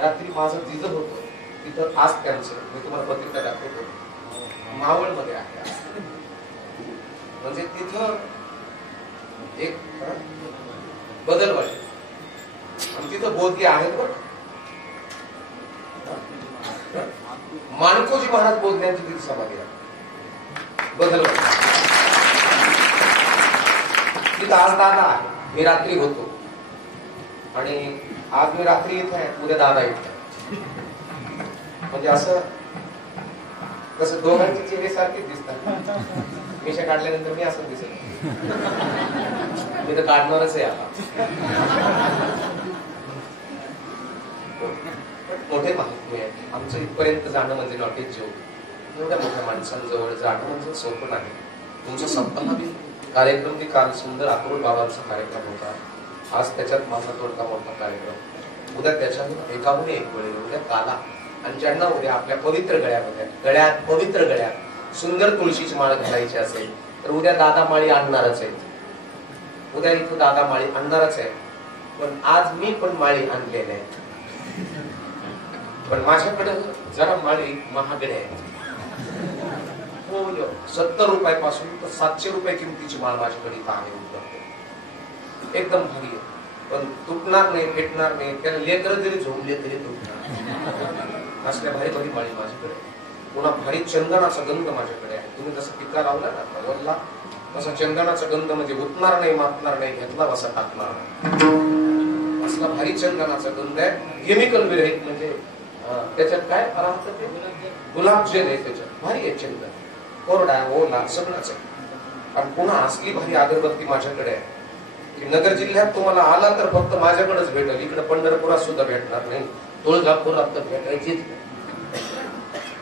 रात्री माझं जिथं होतं तिथं आज त्यांचं. मी तुम्हाला पत्रिका दाखवतो, मावळ मध्ये आहे. म्हणजे तिथं एक बदल वाटते. आणि तिथं बोधगे आहेत बघ. माणकोजी महाराज बोधण्यांची तिथे समाधी आहे. बदल वाटते तिथं. आज दादा आहे. मी रात्री होतो आणि आज मी रात्री येत आहे, उद्या दादा येत आहे. म्हणजे असं कसं दोघांचे चेहरे सारखेच दिसतात. मिशा काढल्यानंतर मी असं दिसत, मी तर काढणारच आहे आता. मोठे महात्मे आहे. आमचं इथपर्यंत जाणं म्हणजे नॉटेज जोक. एवढ्या मोठ्या माणसांजवळ जाणं म्हणजे सोपं नाही. तुमचा संपन्न बी कार्यक्रम बी काल सुंदर अक्रोड बाबांचा कार्यक्रम होता. आज त्याच्यात माझा तोडका मोठा कार्यक्रम. उद्या त्याच्यात एकाहून एक वेळ. उद्या काला आणि ज्यांना उद्या आपल्या पवित्र गळ्यात पवित्र गळ्यात सुंदर तुळशीची माळ घालायची असेल तर उद्या दादा माळी आणणारच आहे. उद्या इथं दादा माळी आणणारच आहे. पण आज मी पण माळी आणलेल्या आहेत. पण माझ्याकडे जरा माळी महागड्या आहेत. 70 रुपयापासून तर 700 रुपये किमतीची माळ माझ्याकडे इथं आहे उपलब्ध. एकदम भारी आहे. पण तुटणार नाही, भेटणार नाही. त्याला लेकरं जरी झोंबले तरी तुटणार असल्या भारी भारी माळी माझ्याकडे. पुन्हा भारी चंदनाचा गंध माझ्याकडे आहे. तुम्ही जसं पिका लावला ना वल्ला, तसा चंदनाचा गंध म्हणजे उठणार नाही, मापणार नाही, घेतला असा टाकणार नाही. असला भारी चंदनाचा गंध आहे. केमिकल विरहित. म्हणजे त्याच्यात काय राहतं ते गुलाबजल आहे. त्याच्यात भारी आहे चंदन. कोरडा ओला सगळंच आहे. आणि पुन्हा असली भारी अगरबत्ती माझ्याकडे आहे की नगर जिल्ह्यात तुम्हाला आला तर फक्त माझ्याकडेच भेटेल. इकडे पंढरपुरात सुद्धा भेटणार नाही, तुळजापुरात तर भेटायचीच.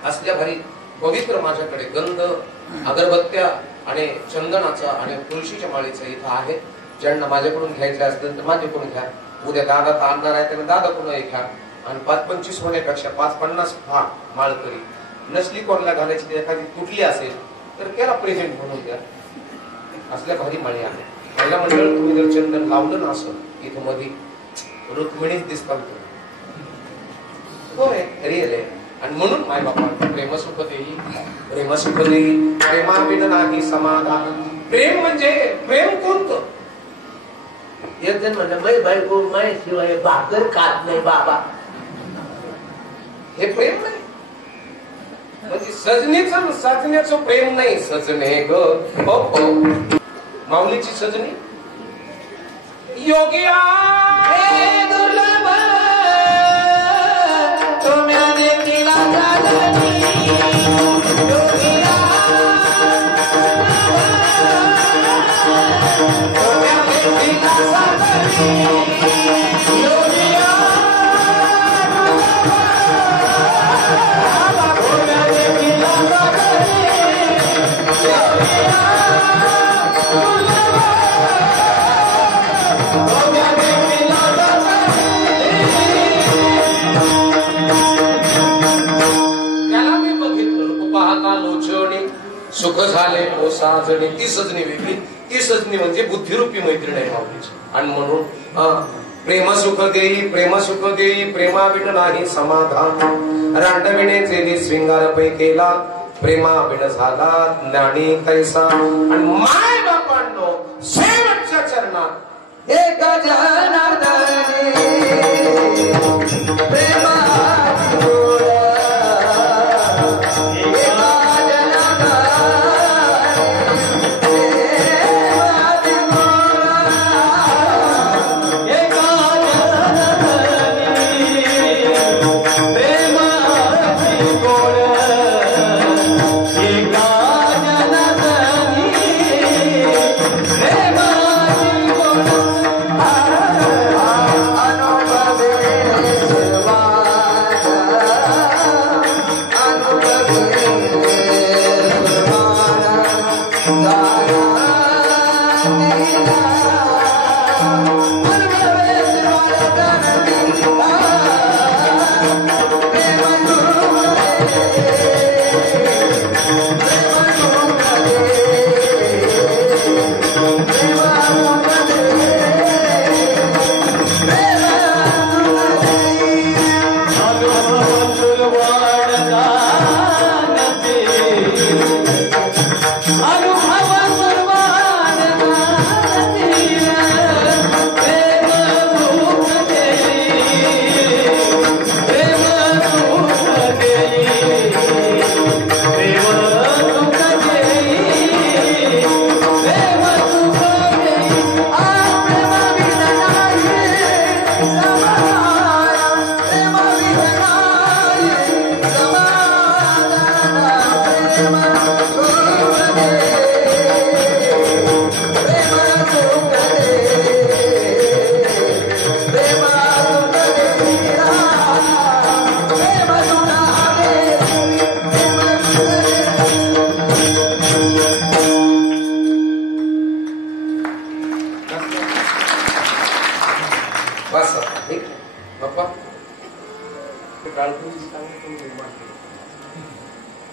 असल्या भारी पवित्र माझ्याकडे गंध अगरबत्त्या आणि चंदनाचा आणि तुळशीच्या माळीचं इथं आहे. ज्यांना माझ्याकडून घ्यायचे असतील तर माझ्याकडून घ्या. उद्या दादा तर आणणार आहे त्याने दादा कोणा घ्या. आणि 5-25 होण्यापेक्षा 5-50 माळ तरी नसली कोणाला घालायची, एखादी तुटली असेल तर त्याला प्रेझेंट म्हणून द्या. असल्या भारी माळी आहे. महिला मंडळ तुम्ही जर चंदन लावलं ना असं इथं मध्ये रुक्मिणीच दिसतात. होय रिअल आहे. आणि म्हणून माय बाबा प्रेमसुख देई, प्रेमसुख देई, प्रेमाविन नाही समाधान. प्रेम म्हणजे प्रेम कोणतं? एक जण म्हणलं मै बायको मै शिवाय भाकर खात नाही बाबा. हे प्रेम नाही. म्हणजे सजनीचं सजण्याचं प्रेम नाही. सजने ग हो माऊलीची सजनी योगिया दुर्लभ तुम्ही तिला सुख झाले ओ साजणी. ती सजनी वेगळी. ती सजनी म्हणजे बुद्धिरूपी मैत्रीण आहे माऊलीची. आणि म्हणून प्रेम सुख देई प्रेमाविण नाही समाधान रांडविणेचे श्रृंगार पै केला प्रेमाविण झाला ज्ञानी तैसा आणि माय बापांनो शेवटच्या चरणात एक जनार्दने प्रेमाची गोड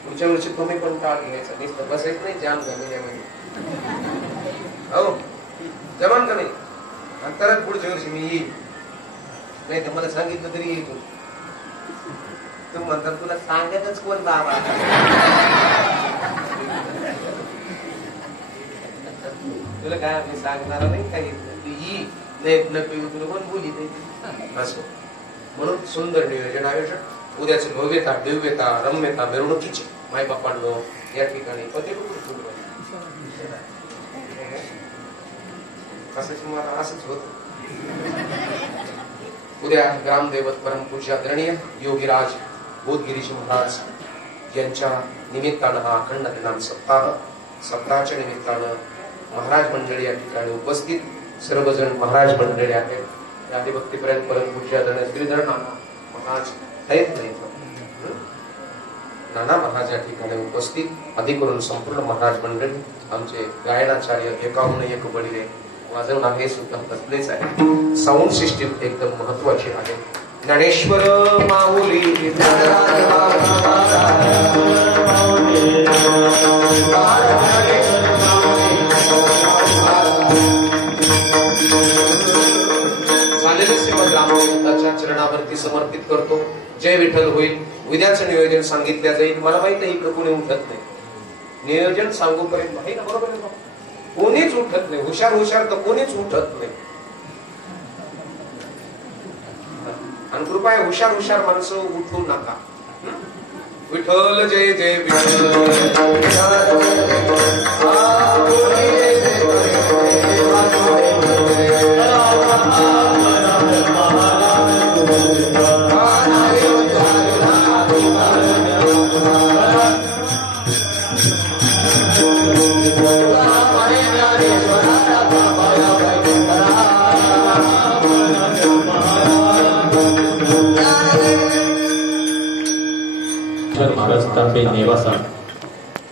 पुढच्या वर्षी तुम्ही पण टाळ घ्यायचा नुसतं बसायच नाही जाम जमिनीमध्ये हो जमान का नाही आणि तरच पुढच्या वर्षी मी येईल नाही तर मला सांगितलं तरी येईल तू म्हणतात तुला सांगतच कोण बाबा तुला काय मी सांगणार नाही काही तू येईल नाही तुला कोण बोली नाही असं म्हणून सुंदर नियोजन आयोजन उद्याची भव्यता दिव्यता रम्यता मिरवणुकीची माय बापांनो या ठिकाणी असंच होत उद्या ग्रामदैवत परमपूज्य आदरणीय योगीराज बोधगिरीजी महाराज यांच्या निमित्तानं हा अखंड हरिनाम सप्ताहाच्या निमित्तानं महाराज मंडळी या ठिकाणी उपस्थित सर्वजण महाराज मंडळी आहेत या हरिभक्तीपर्यंत परमपूज्य आदरणीय श्रीधर नाना महाराज आहेत नाही नाना महाराज या ठिकाणी उपस्थित अधिकरून संपूर्ण महाराज मंडळी आमचे गायनाचार्य एकाहून एक बळीरे वाजवणार हे सुद्धा बसलेच आहे साऊंड सिस्टीम एकदम महत्वाची आहे ज्ञानेश्वर माऊली झालेले सेवा ग्रामदेवताच्या चरणावरती समर्पित करतो जय विठ्ठल होईल उद्याचं नियोजन सांगितलं जाईल मला माहित आहे इकडे कोणी उठत नाही नियोजन सांगूपर्यंत माहिती ना बरोबर आहे कोणीच उठत नाही हुशार तर कोणीच उठत नाही आणि कृपया हुशार माणसं उठू नका विठ्ठल जय जय नेवासा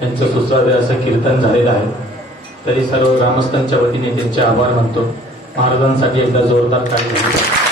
यांचं सुस्वाद्य असं कीर्तन झालेलं आहे तरी सर्व ग्रामस्थांच्या वतीने त्यांचे आभार मानतो महाराजांसाठी एकदा जोरदार टाळी झाली